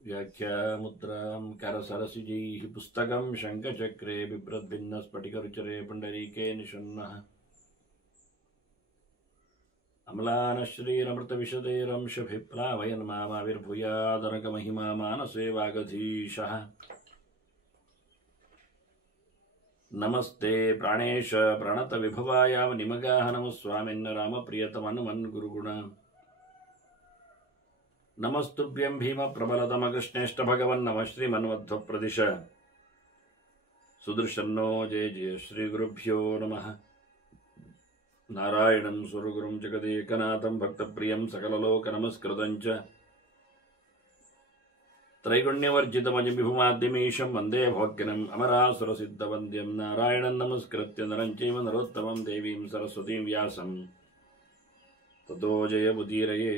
व्याख्यामुद्रां करसरसिजैः पुस्तकं शङ्खचक्रे बिभ्रद्भिन्नस्फटिकरुचिरे पुण्डरीके निषण्णः अम्लानश्रीरमृतविशदैरंशभिप्लावयन् मामाविर्भूयादनकमहिमा मानसे वागधीशः नमस्ते प्राणेश प्रणतविभवायां निमगाः नमः स्वामिन् रामप्रियतमनुमन् गुरुगुण नमस्तुभ्यं भीमप्रबलतमकृष्णेष्ट भगवन् नमः श्रीमन्वध्वप्रदिश सुदर्शन्नो जय जय श्रीगुरुभ्यो नमः नारायणं सुरगुरुं जगदेकनाथं भक्तप्रियं सकललोकनमस्कृतं च त्रैगुण्यवर्जितमजविभुमाद्यमीशं वन्दे भवद्गणम् अमरासुरसिद्धवन्द्यं नारायणं नमस्कृत्य नरं चैव नरोत्तमं देवीं सरस्वतीं व्यासं ततो जयमुदीरये।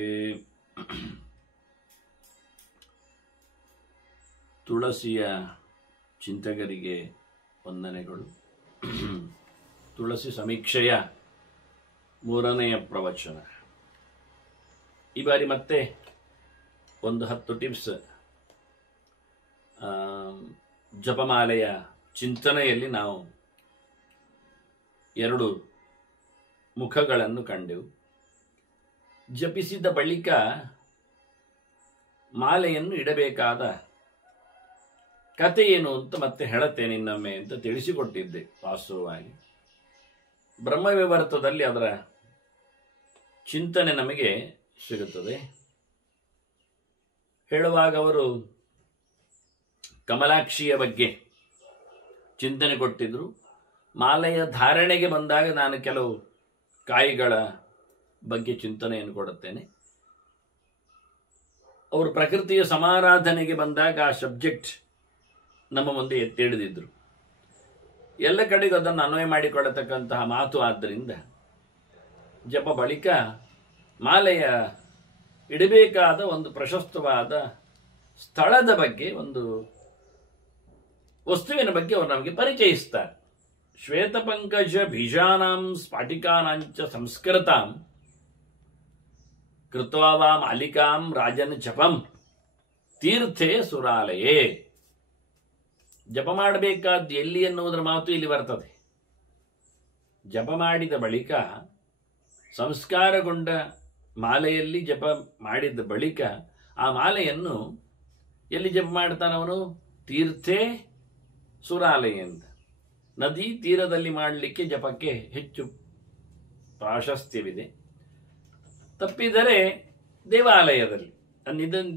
ತುಳಸಿಯ ಚಿಂತಕರಿಗೆ ವಂದನೆಗಳು. ತುಳಸಿ ಸಮೀಕ್ಷೆಯ 3ನೆಯ ಪ್ರವಚನ. ಈ ಬಾರಿ ಮತ್ತೆ ಒಂದು 10 ಟಿಪ್ಸ್ ಜಪಮಾಲೆಯ ಚಿಂತನೆಯಲ್ಲಿ ನಾವು 2 ಮುಖಗಳನ್ನು ಕಂಡೆವು. ಜಪಿಸಿದ ಬಳಿಕ ಮಾಲೆಯನ್ನು ಇಡಬೇಕಾದ ಕತೆ ಏನು ಅಂತ ಮತ್ತೆ ಹೇಳುತ್ತೇನೆ ಇನ್ನೊಮ್ಮೆ ಅಂತ ತಿಳಿಸಿಕೊಟ್ಟಿದ್ದೆ. ವಾಸ್ತವವಾಗಿ ಬ್ರಹ್ಮವಿವರ್ತದಲ್ಲಿ ಅದರ ಚಿಂತನೆ ನಮಗೆ ಸಿಗುತ್ತದೆ. ಹೇಳುವಾಗ ಅವರು ಕಮಲಾಕ್ಷಿಯ ಬಗ್ಗೆ ಚಿಂತನೆ ಕೊಟ್ಟಿದ್ರು. ಮಾಲೆಯ ಧಾರಣೆಗೆ ಬಂದಾಗ ನಾನು ಕೆಲವು ಕಾಯಿಗಳ ಬಗ್ಗೆ ಚಿಂತನೆಯನ್ನು ಕೊಡುತ್ತೇನೆ. ಅವರು ಪ್ರಕೃತಿಯ ಸಮಾರಾಧನೆಗೆ ಬಂದಾಗ ಆ ಸಬ್ಜೆಕ್ಟ್ ನಮ್ಮ ಮುಂದೆ ಎತ್ತಿಡಿದಿದ್ರು. ಎಲ್ಲ ಕಡೆಗೂ ಅದನ್ನು ಅನ್ವಯ ಮಾಡಿಕೊಳ್ಳತಕ್ಕಂತಹ ಮಾತು. ಆದ್ದರಿಂದ ಜಪ ಬಳಿಕ ಮಾಲೆಯ ಇಡಬೇಕಾದ ಒಂದು ಪ್ರಶಸ್ತವಾದ ಸ್ಥಳದ ಬಗ್ಗೆ, ಒಂದು ವಸ್ತುವಿನ ಬಗ್ಗೆ ಅವರು ನಮಗೆ ಪರಿಚಯಿಸ್ತಾರೆ. ಶ್ವೇತಪಂಕಜ ಬೀಜಾನಾಂ ಸ್ಫಾಟಿಕಾನಾಂಚ ಸಂಸ್ಕೃತಾಂ ಕೃತ್ವಾ ವಾ ಮಾಲಿಕಾಂ ರಾಜನ್ ಜಪಂ ತೀರ್ಥೆ ಸುರಾಲಯೇ. ಜಪ ಮಾಡಬೇಕಾದ್ದು ಎಲ್ಲಿ ಎನ್ನುವುದರ ಮಾತು ಇಲ್ಲಿ ಬರ್ತದೆ. ಜಪ ಮಾಡಿದ ಬಳಿಕ, ಸಂಸ್ಕಾರಗೊಂಡ ಮಾಲೆಯಲ್ಲಿ ಜಪ ಮಾಡಿದ ಬಳಿಕ ಆ ಮಾಲೆಯನ್ನು ಎಲ್ಲಿ ಜಪ ಮಾಡ್ತಾನವನು? ತೀರ್ಥೆ ಸುರಾಲಯ ಅಂತ. ನದಿ ತೀರದಲ್ಲಿ ಮಾಡಲಿಕ್ಕೆ ಜಪಕ್ಕೆ ಹೆಚ್ಚು ಪ್ರಾಶಸ್ತ್ಯವಿದೆ. ತಪ್ಪಿದರೆ ದೇವಾಲಯದಲ್ಲಿ,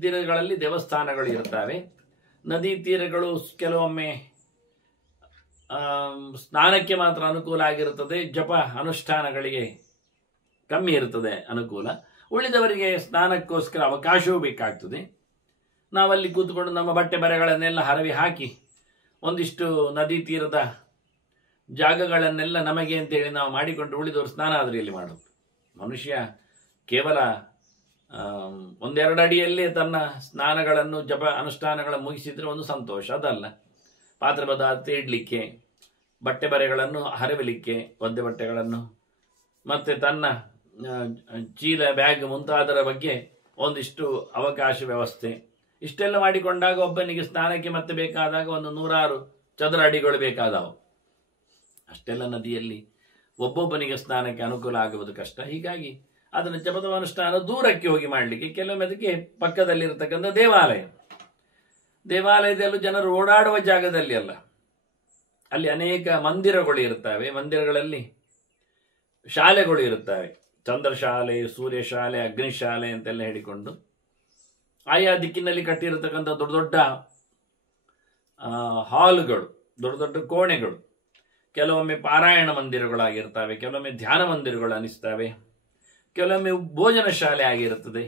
ದಿನಗಳಲ್ಲಿ ದೇವಸ್ಥಾನಗಳು ಇರ್ತವೆ. ನದಿ ತೀರಗಳು ಕೆಲವೊಮ್ಮೆ ಸ್ನಾನಕ್ಕೆ ಮಾತ್ರ ಅನುಕೂಲ ಆಗಿರುತ್ತದೆ. ಜಪ ಅನುಷ್ಠಾನಗಳಿಗೆ ಕಮ್ಮಿ ಇರುತ್ತದೆ ಅನುಕೂಲ. ಉಳಿದವರಿಗೆ ಸ್ನಾನಕ್ಕೋಸ್ಕರ ಅವಕಾಶವೂ ಬೇಕಾಗ್ತದೆ. ನಾವಲ್ಲಿ ಕೂತ್ಕೊಂಡು ನಮ್ಮ ಬಟ್ಟೆ ಬರೆಗಳನ್ನೆಲ್ಲ ಹರವಿ ಹಾಕಿ ಒಂದಿಷ್ಟು ನದಿ ತೀರದ ಜಾಗಗಳನ್ನೆಲ್ಲ ನಮಗೆ ಅಂತೇಳಿ ನಾವು ಮಾಡಿಕೊಂಡು ಉಳಿದವರು ಸ್ನಾನ ಆದರೆ ಇಲ್ಲಿ ಮಾಡೋದು. ಮನುಷ್ಯ ಕೇವಲ 1-2 ಅಡಿಯಲ್ಲೇ ತನ್ನ ಸ್ನಾನಗಳನ್ನು ಜಪ ಅನುಷ್ಠಾನಗಳನ್ನು ಮುಗಿಸಿದರೆ ಒಂದು ಸಂತೋಷ. ಅದಲ್ಲ, ಪಾತ್ರೆ ಪದಾರ್ಥ ಇಡಲಿಕ್ಕೆ, ಬಟ್ಟೆ ಬರೆಗಳನ್ನು ಹರವಲಿಕ್ಕೆ, ಒದ್ದೆ ಬಟ್ಟೆಗಳನ್ನು, ಮತ್ತು ತನ್ನ ಚೀಲ, ಬ್ಯಾಗ್ ಮುಂತಾದರ ಬಗ್ಗೆ ಒಂದಿಷ್ಟು ಅವಕಾಶ ವ್ಯವಸ್ಥೆ, ಇಷ್ಟೆಲ್ಲ ಮಾಡಿಕೊಂಡಾಗ ಒಬ್ಬನಿಗೆ ಸ್ನಾನಕ್ಕೆ ಮತ್ತೆ ಬೇಕಾದಾಗ ಒಂದು 100 ಚದರ ಅಡಿಗಳು ಬೇಕಾದವು. ಅಷ್ಟೆಲ್ಲ ನದಿಯಲ್ಲಿ ಒಬ್ಬೊಬ್ಬನಿಗೆ ಸ್ನಾನಕ್ಕೆ ಅನುಕೂಲ ಆಗುವುದು ಕಷ್ಟ. ಹೀಗಾಗಿ ಅದನ್ನು ಜಪದ ಅನುಷ್ಠಾನ ದೂರಕ್ಕೆ ಹೋಗಿ ಮಾಡಲಿಕ್ಕೆ ಕೆಲವೊಮ್ಮೆ ಅದಕ್ಕೆ ಪಕ್ಕದಲ್ಲಿರತಕ್ಕಂಥ ದೇವಾಲಯದಲ್ಲೂ ಜನರು ಓಡಾಡುವ ಜಾಗದಲ್ಲಿ ಅಲ್ಲ, ಅಲ್ಲಿ ಅನೇಕ ಮಂದಿರಗಳು ಇರ್ತವೆ. ಮಂದಿರಗಳಲ್ಲಿ ಶಾಲೆಗಳು ಇರುತ್ತವೆ. ಚಂದ್ರಶಾಲೆ, ಸೂರ್ಯಶಾಲೆ, ಅಗ್ನಿಶಾಲೆ ಅಂತೆಲ್ಲ ಹೇಳಿಕೊಂಡು ಆಯಾ ದಿಕ್ಕಿನಲ್ಲಿ ಕಟ್ಟಿರತಕ್ಕಂಥ ದೊಡ್ಡ ದೊಡ್ಡ ಹಾಲ್ಗಳು, ದೊಡ್ಡ ದೊಡ್ಡ ಕೋಣೆಗಳು. ಕೆಲವೊಮ್ಮೆ ಪಾರಾಯಣ ಮಂದಿರಗಳಾಗಿರ್ತವೆ, ಕೆಲವೊಮ್ಮೆ ಧ್ಯಾನ ಮಂದಿರಗಳು ಅನಿಸ್ತವೆ, ಕೆಲವೊಮ್ಮೆ ಭೋಜನ ಶಾಲೆ ಆಗಿರುತ್ತದೆ.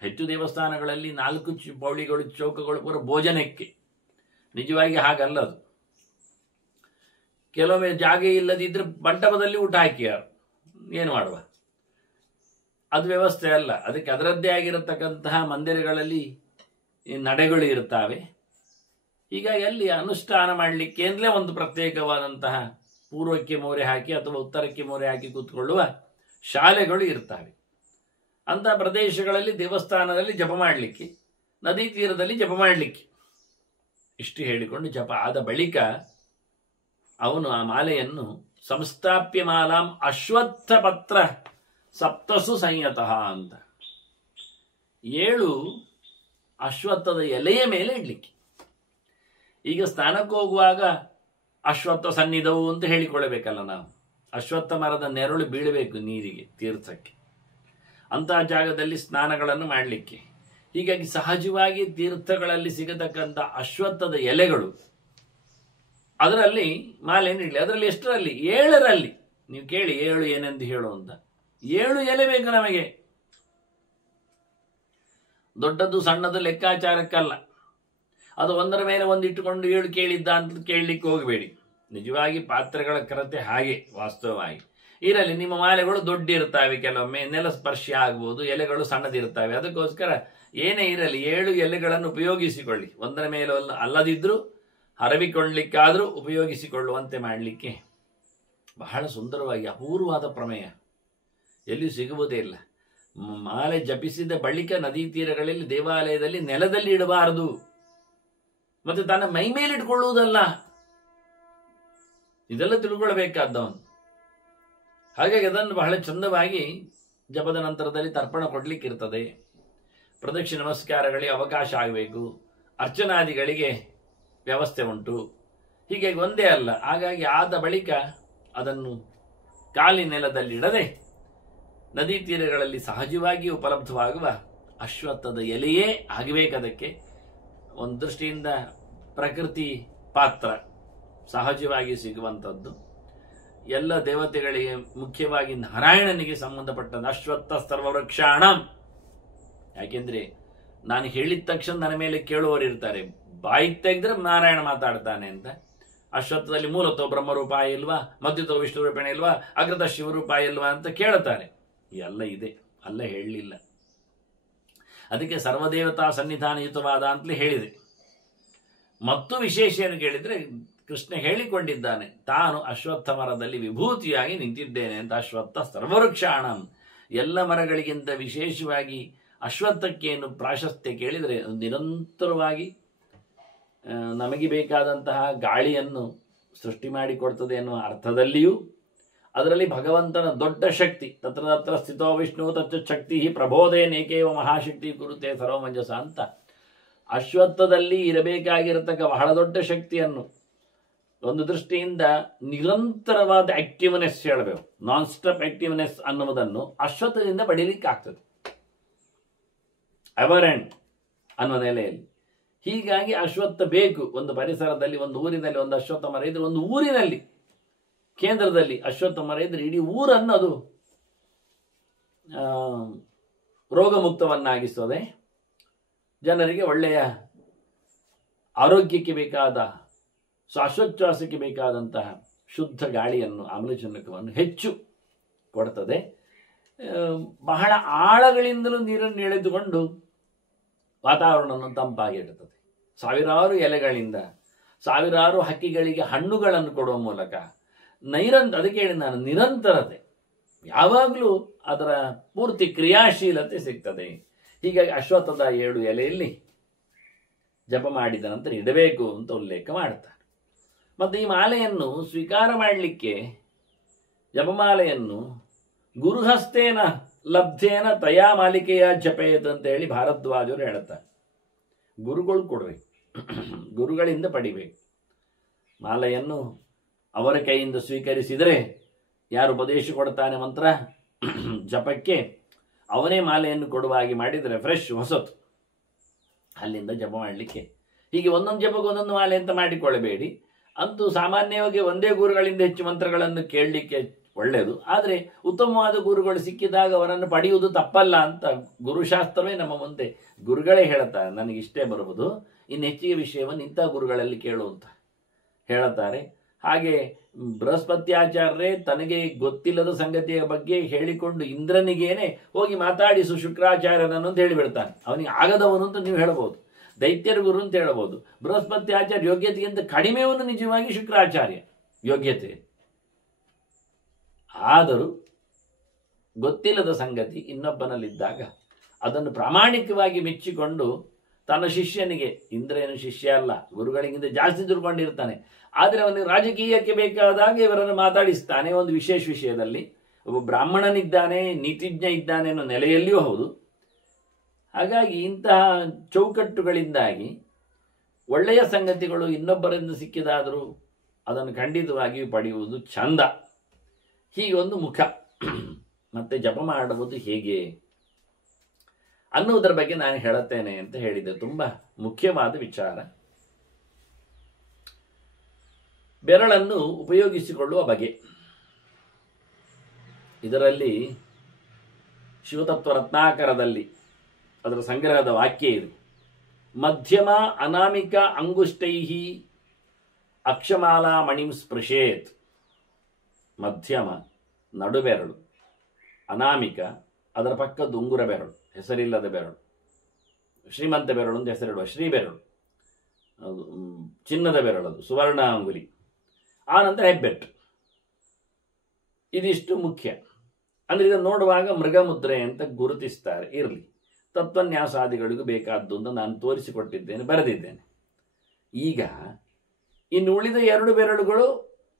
ಹೆಚ್ಚು ದೇವಸ್ಥಾನಗಳಲ್ಲಿ 4 ಪೌಳಿಗಳು, ಚೌಕಗಳು ಪೂರ ಭೋಜನಕ್ಕೆ. ನಿಜವಾಗಿ ಹಾಗಲ್ಲ ಅದು. ಕೆಲವೊಮ್ಮೆ ಜಾಗ ಇಲ್ಲದಿದ್ದರೆ ಮಂಟಪದಲ್ಲಿ ಊಟ ಹಾಕಿಯಾರು, ಏನು ಮಾಡುವ? ಅದು ವ್ಯವಸ್ಥೆ ಅಲ್ಲ. ಅದಕ್ಕೆ ಅದರದ್ದೇ ಆಗಿರತಕ್ಕಂತಹ ಮಂದಿರಗಳಲ್ಲಿ ನಡೆಗಳು ಇರ್ತವೆ. ಹೀಗಾಗಿ ಅಲ್ಲಿ ಅನುಷ್ಠಾನ ಮಾಡಲಿಕ್ಕೆ ಅಂತಲೇ ಒಂದು ಪ್ರತ್ಯೇಕವಾದಂತಹ ಪೂರ್ವಕ್ಕೆ ಮೋರೆ ಹಾಕಿ ಅಥವಾ ಉತ್ತರಕ್ಕೆ ಮೋರೆ ಹಾಕಿ ಕೂತ್ಕೊಳ್ಳುವ ಶಾಲೆಗಳು ಇರ್ತವೆ. ಅಂಥ ಪ್ರದೇಶಗಳಲ್ಲಿ ದೇವಸ್ಥಾನದಲ್ಲಿ ಜಪ ಮಾಡಲಿಕ್ಕೆ, ನದಿ ತೀರದಲ್ಲಿ ಜಪ ಮಾಡಲಿಕ್ಕೆ. ಇಷ್ಟು ಹೇಳಿಕೊಂಡು ಜಪ ಆದ ಬಳಿಕ ಅವನು ಆ ಮಾಲೆಯನ್ನು ಸಂಸ್ಥಾಪ್ಯ ಮಾಲಾಂ ಅಶ್ವತ್ಥ ಪತ್ರ ಸಪ್ತಸು ಸಂಯತಃ ಅಂತ 7 ಅಶ್ವತ್ಥದ ಎಲೆಯ ಮೇಲೆ ಇಡ್ಲಿಕ್ಕೆ. ಈಗ ಸ್ನಾನಕ್ಕೆ ಹೋಗುವಾಗ ಅಶ್ವತ್ಥ ಸನ್ನಿಧವು ಅಂತ ಹೇಳಿಕೊಳ್ಳಬೇಕಲ್ಲ ನಾವು. ಅಶ್ವತ್ಥ ಮರದ ನೆರಳು ಬೀಳಬೇಕು ನೀರಿಗೆ, ತೀರ್ಥಕ್ಕೆ. ಅಂತಹ ಜಾಗದಲ್ಲಿ ಸ್ನಾನಗಳನ್ನು ಮಾಡಲಿಕ್ಕೆ. ಹೀಗಾಗಿ ಸಹಜವಾಗಿ ತೀರ್ಥಗಳಲ್ಲಿ ಸಿಗತಕ್ಕಂಥ ಅಶ್ವತ್ಥದ ಎಲೆಗಳು, ಅದರಲ್ಲಿ ಮಾಲೆಯನ್ನು ಇಡಲಿ. ಅದರಲ್ಲಿ ಎಷ್ಟರಲ್ಲಿ? 7ರಲ್ಲಿ. ನೀವು ಕೇಳಿ 7 ಏನೆಂದು ಹೇಳು ಅಂತ. 7 ಎಲೆ ಬೇಕು ನಮಗೆ. ದೊಡ್ಡದು ಸಣ್ಣದು ಲೆಕ್ಕಾಚಾರಕ್ಕಲ್ಲ. ಅದು ಒಂದರ ಮೇಲೆ ಒಂದಿಟ್ಟುಕೊಂಡು 7 ಕೇಳಿದ್ದ ಅಂತ ಕೇಳಲಿಕ್ಕೆ ಹೋಗಬೇಡಿ. ನಿಜವಾಗಿ ಪಾತ್ರೆಗಳ ಕೊರತೆ ಹಾಗೆ ವಾಸ್ತವವಾಗಿ ಇರಲಿ. ನಿಮ್ಮ ಮಾಲೆಗಳು ದೊಡ್ಡ ಇರ್ತವೆ, ಕೆಲವೊಮ್ಮೆ ನೆಲ ಸ್ಪರ್ಶ ಆಗ್ಬೋದು, ಎಲೆಗಳು ಸಣ್ಣದಿರ್ತವೆ. ಅದಕ್ಕೋಸ್ಕರ ಏನೇ ಇರಲಿ 7 ಎಲೆಗಳನ್ನು ಉಪಯೋಗಿಸಿಕೊಳ್ಳಿ. ಒಂದರ ಮೇಲೆ ಅಲ್ಲದಿದ್ರೂ ಹರವಿಕೊಳ್ಳಲಿಕ್ಕಾದರೂ ಉಪಯೋಗಿಸಿಕೊಳ್ಳುವಂತೆ ಮಾಡಲಿಕ್ಕೆ ಬಹಳ ಸುಂದರವಾಗಿ ಅಪೂರ್ವವಾದ ಪ್ರಮೇಯ, ಎಲ್ಲಿಯೂ ಸಿಗುವುದೇ ಇಲ್ಲ. ಮಾಲೆ ಜಪಿಸಿದ ಬಳಿಕ ನದಿ ತೀರಗಳಲ್ಲಿ, ದೇವಾಲಯದಲ್ಲಿ ನೆಲದಲ್ಲಿ ಇಡಬಾರದು, ಮತ್ತೆ ತನ್ನ ಮೈ ಮೇಲೆ ಇಟ್ಕೊಳ್ಳುವುದಲ್ಲ. ಇದೆಲ್ಲ ತಿಳ್ಕೊಳ್ಬೇಕಾದವನು. ಹಾಗಾಗಿ ಅದನ್ನು ಬಹಳ ಚಂದವಾಗಿ ಜಪದ ನಂತರದಲ್ಲಿ ತರ್ಪಣ ಕೊಡ್ಲಿಕ್ಕಿರ್ತದೆ. ಪ್ರದಕ್ಷಿಣೆ ನಮಸ್ಕಾರಗಳಿಗೆ ಅವಕಾಶ ಆಗಬೇಕು, ಅರ್ಚನಾದಿಗಳಿಗೆ ವ್ಯವಸ್ಥೆ ಉಂಟು. ಹೀಗಾಗಿ ಒಂದೇ ಅಲ್ಲ. ಹಾಗಾಗಿ ಆದ ಬಳಿಕ ಅದನ್ನು ಕಾಲಿನ ನೆಲದಲ್ಲಿಡದೆ ನದಿ ತೀರಗಳಲ್ಲಿ ಸಹಜವಾಗಿ ಉಪಲಬ್ಧವಾಗುವ ಅಶ್ವತ್ಥದ ಎಲೆಯೇ ಆಗಬೇಕದಕ್ಕೆ. ಒಂದು ದೃಷ್ಟಿಯಿಂದ ಪ್ರಕೃತಿ ಪಾತ್ರ, ಸಹಜವಾಗಿ ಸಿಗುವಂಥದ್ದು. ಎಲ್ಲ ದೇವತೆಗಳಿಗೆ, ಮುಖ್ಯವಾಗಿ ನಾರಾಯಣನಿಗೆ ಸಂಬಂಧಪಟ್ಟದ್ದು ಅಶ್ವತ್ಥ ಸರ್ವವೃಕ್ಷಾಣ. ಯಾಕೆಂದ್ರೆ ನಾನು ಹೇಳಿದ ತಕ್ಷಣ ನನ್ನ ಮೇಲೆ ಕೇಳುವವರು ಇರ್ತಾರೆ, ಬಾಯಿ ತೆಗೆದ್ರೆ ನಾರಾಯಣ ಮಾತಾಡ್ತಾನೆ ಅಂತ. ಅಶ್ವತ್ಥದಲ್ಲಿ ಮೂಲತೋ ಬ್ರಹ್ಮರೂಪಾಯ ಇಲ್ವಾ, ಮಧ್ಯತೋ ವಿಷ್ಣು ರೂಪೇಣ ಇಲ್ವಾ, ಅಗ್ರತ ಶಿವರೂಪಾಯ ಇಲ್ವಾ ಅಂತ ಕೇಳುತ್ತಾರೆ. ಎಲ್ಲ ಇದೆ, ಅಲ್ಲ ಹೇಳಲಿಲ್ಲ. ಅದಕ್ಕೆ ಸರ್ವದೇವತಾ ಸನ್ನಿಧಾನಯುತವಾದ ಅಂತಲೇ ಹೇಳಿದೆ. ಮತ್ತು ವಿಶೇಷ ಏನು ಕೇಳಿದ್ರೆ, ಕೃಷ್ಣ ಹೇಳಿಕೊಂಡಿದ್ದಾನೆ ತಾನು ಅಶ್ವತ್ಥ ಮರದಲ್ಲಿ ವಿಭೂತಿಯಾಗಿ ನಿಂತಿದ್ದೇನೆ ಅಂತ. ಅಶ್ವತ್ಥ ಸರ್ವವೃಕ್ಷಾಣ, ಎಲ್ಲ ಮರಗಳಿಗಿಂತ ವಿಶೇಷವಾಗಿ ಅಶ್ವತ್ಥಕ್ಕೇನು ಪ್ರಾಶಸ್ತ್ಯ ಕೇಳಿದರೆ, ನಿರಂತರವಾಗಿ ನಮಗೆ ಬೇಕಾದಂತಹ ಗಾಳಿಯನ್ನು ಸೃಷ್ಟಿ ಮಾಡಿಕೊಡ್ತದೆ ಎನ್ನುವ ಅರ್ಥದಲ್ಲಿಯೂ, ಅದರಲ್ಲಿ ಭಗವಂತನ ದೊಡ್ಡ ಶಕ್ತಿ, ತತ್ರ ತತ್ರ ಸ್ಥಿತೋ ವಿಷ್ಣು ತಚ್ಚ ಶಕ್ತಿ ಪ್ರಬೋಧೇ ನೇಕೇವ ಮಹಾಶಕ್ತಿ ಕುರುತೆ ಸರ್ವಮಂಜಸ ಅಂತ ಅಶ್ವತ್ಥದಲ್ಲಿ ಇರಬೇಕಾಗಿರತಕ್ಕ ಬಹಳ ದೊಡ್ಡ ಶಕ್ತಿಯನ್ನು ಒಂದು ದೃಷ್ಟಿಯಿಂದ ನಿರಂತರವಾದ ಆಕ್ಟಿವ್ನೆಸ್ ಹೇಳಬೇಕು, ನಾನ್ ಸ್ಟಾಪ್ ಆಕ್ಟಿವ್ನೆಸ್ ಅನ್ನುವುದನ್ನು ಅಶ್ವತ್ಥದಿಂದ ಪಡೀಲಿಕ್ಕೆ ಆಗ್ತದೆ, ಎವರೆಂಟ್ ಅನ್ನುವ ನೆಲೆಯಲ್ಲಿ. ಹೀಗಾಗಿ ಅಶ್ವತ್ಥ ಬೇಕು. ಒಂದು ಪರಿಸರದಲ್ಲಿ, ಒಂದು ಊರಿನಲ್ಲಿ ಒಂದು ಅಶ್ವತ್ಥ ಮರ ಇದ್ರೆ, ಒಂದು ಊರಿನಲ್ಲಿ ಕೇಂದ್ರದಲ್ಲಿ ಅಶ್ವತ್ಥ ಮರ ಇದ್ರೆ ಇಡೀ ಊರನ್ನು ಅದು ರೋಗಮುಕ್ತವನ್ನಾಗಿಸ್ತದೆ. ಜನರಿಗೆ ಒಳ್ಳೆಯ ಆರೋಗ್ಯಕ್ಕೆ ಬೇಕಾದ, ಶ್ವಾಸೋಚ್ಛ್ವಾಸಕ್ಕೆ ಬೇಕಾದಂತಹ ಶುದ್ಧ ಗಾಳಿಯನ್ನು, ಆಮ್ಲಜನಕವನ್ನು ಹೆಚ್ಚು ಕೊಡ್ತದೆ. ಬಹಳ ಆಳಗಳಿಂದಲೂ ನೀರನ್ನು ಎಳೆದುಕೊಂಡು ವಾತಾವರಣವನ್ನು ತಂಪಾಗಿಡುತ್ತದೆ. ಸಾವಿರಾರು ಎಲೆಗಳಿಂದ, ಸಾವಿರಾರು ಹಕ್ಕಿಗಳಿಗೆ ಹಣ್ಣುಗಳನ್ನು ಕೊಡುವ ಮೂಲಕ ಅದಕ್ಕೆ ಹೇಳಿ ನಾನು, ನಿರಂತರತೆ, ಯಾವಾಗಲೂ ಅದರ ಪೂರ್ತಿ ಕ್ರಿಯಾಶೀಲತೆ ಸಿಗ್ತದೆ. ಹೀಗಾಗಿ ಅಶ್ವತ್ಥದ 7 ಎಲೆಯಲ್ಲಿ ಜಪ ಮಾಡಿದ ನಂತರ ಇಡಬೇಕು ಅಂತ ಉಲ್ಲೇಖ ಮಾಡ್ತಾರೆ. ಮತ್ತು ಈ ಮಾಲೆಯನ್ನು ಸ್ವೀಕಾರ ಮಾಡಲಿಕ್ಕೆ, ಜಪಮಾಲೆಯನ್ನು ಗುರುಹಸ್ತೇನ ಲಬ್ಧೇನ ತಯಾ ಮಾಲಿಕೆಯ ಜಪೇತ್ ಅಂತ ಹೇಳಿ ಭಾರದ್ವಾಜರು ಹೇಳುತ್ತಾರೆ. ಗುರುಗಳು ಕೊಡಬೇಕು, ಗುರುಗಳಿಂದ ಪಡಿಬೇಕು. ಮಾಲೆಯನ್ನು ಅವರ ಕೈಯಿಂದ ಸ್ವೀಕರಿಸಿದರೆ, ಯಾರು ಉಪದೇಶ ಕೊಡ್ತಾನೆ ಮಂತ್ರ ಜಪಕ್ಕೆ, ಅವನೇ ಮಾಲೆಯನ್ನು ಕೊಡುವ ಹಾಗೆ ಮಾಡಿದರೆ ಫ್ರೆಶ್, ಹೊಸತು, ಅಲ್ಲಿಂದ ಜಪ ಮಾಡಲಿಕ್ಕೆ. ಹೀಗೆ ಒಂದೊಂದು ಜಪಕ್ಕೆ ಒಂದೊಂದು ಮಾಲೆ ಅಂತ ಮಾಡಿಕೊಳ್ಳಬೇಡಿ. ಅಂತೂ ಸಾಮಾನ್ಯವಾಗಿ ಒಂದೇ ಗುರುಗಳಿಂದ ಹೆಚ್ಚು ಮಂತ್ರಗಳನ್ನು ಕೇಳಲಿಕ್ಕೆ ಒಳ್ಳೆಯದು. ಆದರೆ ಉತ್ತಮವಾದ ಗುರುಗಳು ಸಿಕ್ಕಿದಾಗ ಅವರನ್ನು ಪಡೆಯುವುದು ತಪ್ಪಲ್ಲ ಅಂತ ಗುರುಶಾಸ್ತ್ರವೇ ನಮ್ಮ ಮುಂದೆ ಗುರುಗಳೇ ಹೇಳುತ್ತಾರೆ. ನನಗಿಷ್ಟೇ ಬರುವುದು, ಇನ್ನು ಹೆಚ್ಚಿಗೆ ವಿಷಯವನ್ನು ಇಂಥ ಗುರುಗಳಲ್ಲಿ ಕೇಳುವಂತ ಹೇಳುತ್ತಾರೆ. ಹಾಗೆ ಬೃಹಸ್ಪತ್ಯಾಚಾರ್ಯರೇ ತನಗೆ ಗೊತ್ತಿಲ್ಲದ ಸಂಗತಿಯ ಬಗ್ಗೆ ಹೇಳಿಕೊಂಡು ಇಂದ್ರನಿಗೇನೆ ಹೋಗಿ ಮಾತಾಡಿಸು ಶುಕ್ರಾಚಾರ್ಯನನ್ನು ಅಂತ ಹೇಳಿಬಿಡ್ತಾನೆ. ಅವನಿಗೆ ಆಗದವನು ಅಂತ ನೀವು ಹೇಳಬಹುದು, ದೈತ್ಯರ ಗುರು ಅಂತ ಹೇಳಬಹುದು. ಬೃಹಸ್ಪತ್ಯಾಚಾರ್ಯ ಯೋಗ್ಯತೆಗಿಂತ ಕಡಿಮೆಯವನು ನಿಜವಾಗಿ ಶುಕ್ರಾಚಾರ್ಯ ಯೋಗ್ಯತೆ. ಆದರೂ ಗೊತ್ತಿಲ್ಲದ ಸಂಗತಿ ಇನ್ನೊಬ್ಬನಲ್ಲಿದ್ದಾಗ ಅದನ್ನು ಪ್ರಾಮಾಣಿಕವಾಗಿ ಮೆಚ್ಚಿಕೊಂಡು ತನ್ನ ಶಿಷ್ಯನಿಗೆ, ಇಂದ್ರನು ಶಿಷ್ಯ ಅಲ್ಲ, ಗುರುಗಳಿಗಿಂತ ಜಾಸ್ತಿ ತಿಳ್ಕೊಂಡಿರ್ತಾನೆ, ಆದರೆ ಅವನಿಗೆ ರಾಜಕೀಯಕ್ಕೆ ಬೇಕಾದಾಗ ಇವರನ್ನು ಮಾತಾಡಿಸ್ತಾನೆ ಒಂದು ವಿಶೇಷ ವಿಷಯದಲ್ಲಿ. ಒಬ್ಬ ಬ್ರಾಹ್ಮಣನಿದ್ದಾನೆ, ನೀತಿಜ್ಞ ಇದ್ದಾನೆ ಅನ್ನೋ ನೆಲೆಯಲ್ಲಿಯೂ ಹೌದು. ಹಾಗಾಗಿ ಇಂತಹ ಚೌಕಟ್ಟುಗಳಿಂದಾಗಿ ಒಳ್ಳೆಯ ಸಂಗತಿಗಳು ಇನ್ನೊಬ್ಬರಿಂದ ಸಿಕ್ಕಿದಾದರೂ ಅದನ್ನು ಖಂಡಿತವಾಗಿಯೂ ಪಡೆಯುವುದು ಚಂದ. ಹೀಗೊಂದು ಮುಖ. ಮತ್ತೆ ಜಪ ಮಾಡುವುದು ಹೇಗೆ ಅನ್ನುವುದರ ಬಗ್ಗೆ ನಾನು ಹೇಳುತ್ತೇನೆ ಅಂತ ಹೇಳಿದೆ. ತುಂಬ ಮುಖ್ಯವಾದ ವಿಚಾರ. ಬೆರಳನ್ನು ಉಪಯೋಗಿಸಿಕೊಳ್ಳುವ ಬಗೆ. ಇದರಲ್ಲಿ ಶಿವತತ್ವ ರತ್ನಾಕರದಲ್ಲಿ ಅದರ ಸಂಗ್ರಹದ ವಾಕ್ಯ ಇದೆ. ಮಧ್ಯಮ ಅನಾಮಿಕ ಅಂಗುಷ್ಟೈಹಿ ಅಕ್ಷಮಾಲಾ ಮಣಿಂ ಸ್ಪೃಶೇತ್. ಮಧ್ಯಮ ನಡುಬೆರಳು, ಅನಾಮಿಕ ಅದರ ಪಕ್ಕದ್ದು ಉಂಗುರ ಬೆರಳು, ಹೆಸರಿಲ್ಲದ ಬೆರಳು, ಶ್ರೀಮಂತ ಬೆರಳು ಅಂತ ಹೆಸರಿಡುವ ಶ್ರೀ ಬೆರಳು, ಅದು ಚಿನ್ನದ ಬೆರಳದು ಸುವರ್ಣ ಅಂಗುಲಿ, ಆನಂತರ ಹೆಬ್ಬೆಟ್ಟು. ಇದಿಷ್ಟು ಮುಖ್ಯ. ಅಂದರೆ ಇದನ್ನು ನೋಡುವಾಗ ಮೃಗಮುದ್ರೆ ಅಂತ ಗುರುತಿಸ್ತಾರೆ. ಇರಲಿ, ತತ್ವನ್ಯಾಸಾದಿಗಳಿಗೂ ಬೇಕಾದ್ದು ಅಂತ ನಾನು ತೋರಿಸಿಕೊಟ್ಟಿದ್ದೇನೆ, ಬರೆದಿದ್ದೇನೆ. ಈಗ ಇನ್ನು ಉಳಿದ 2 ಬೆರಳುಗಳು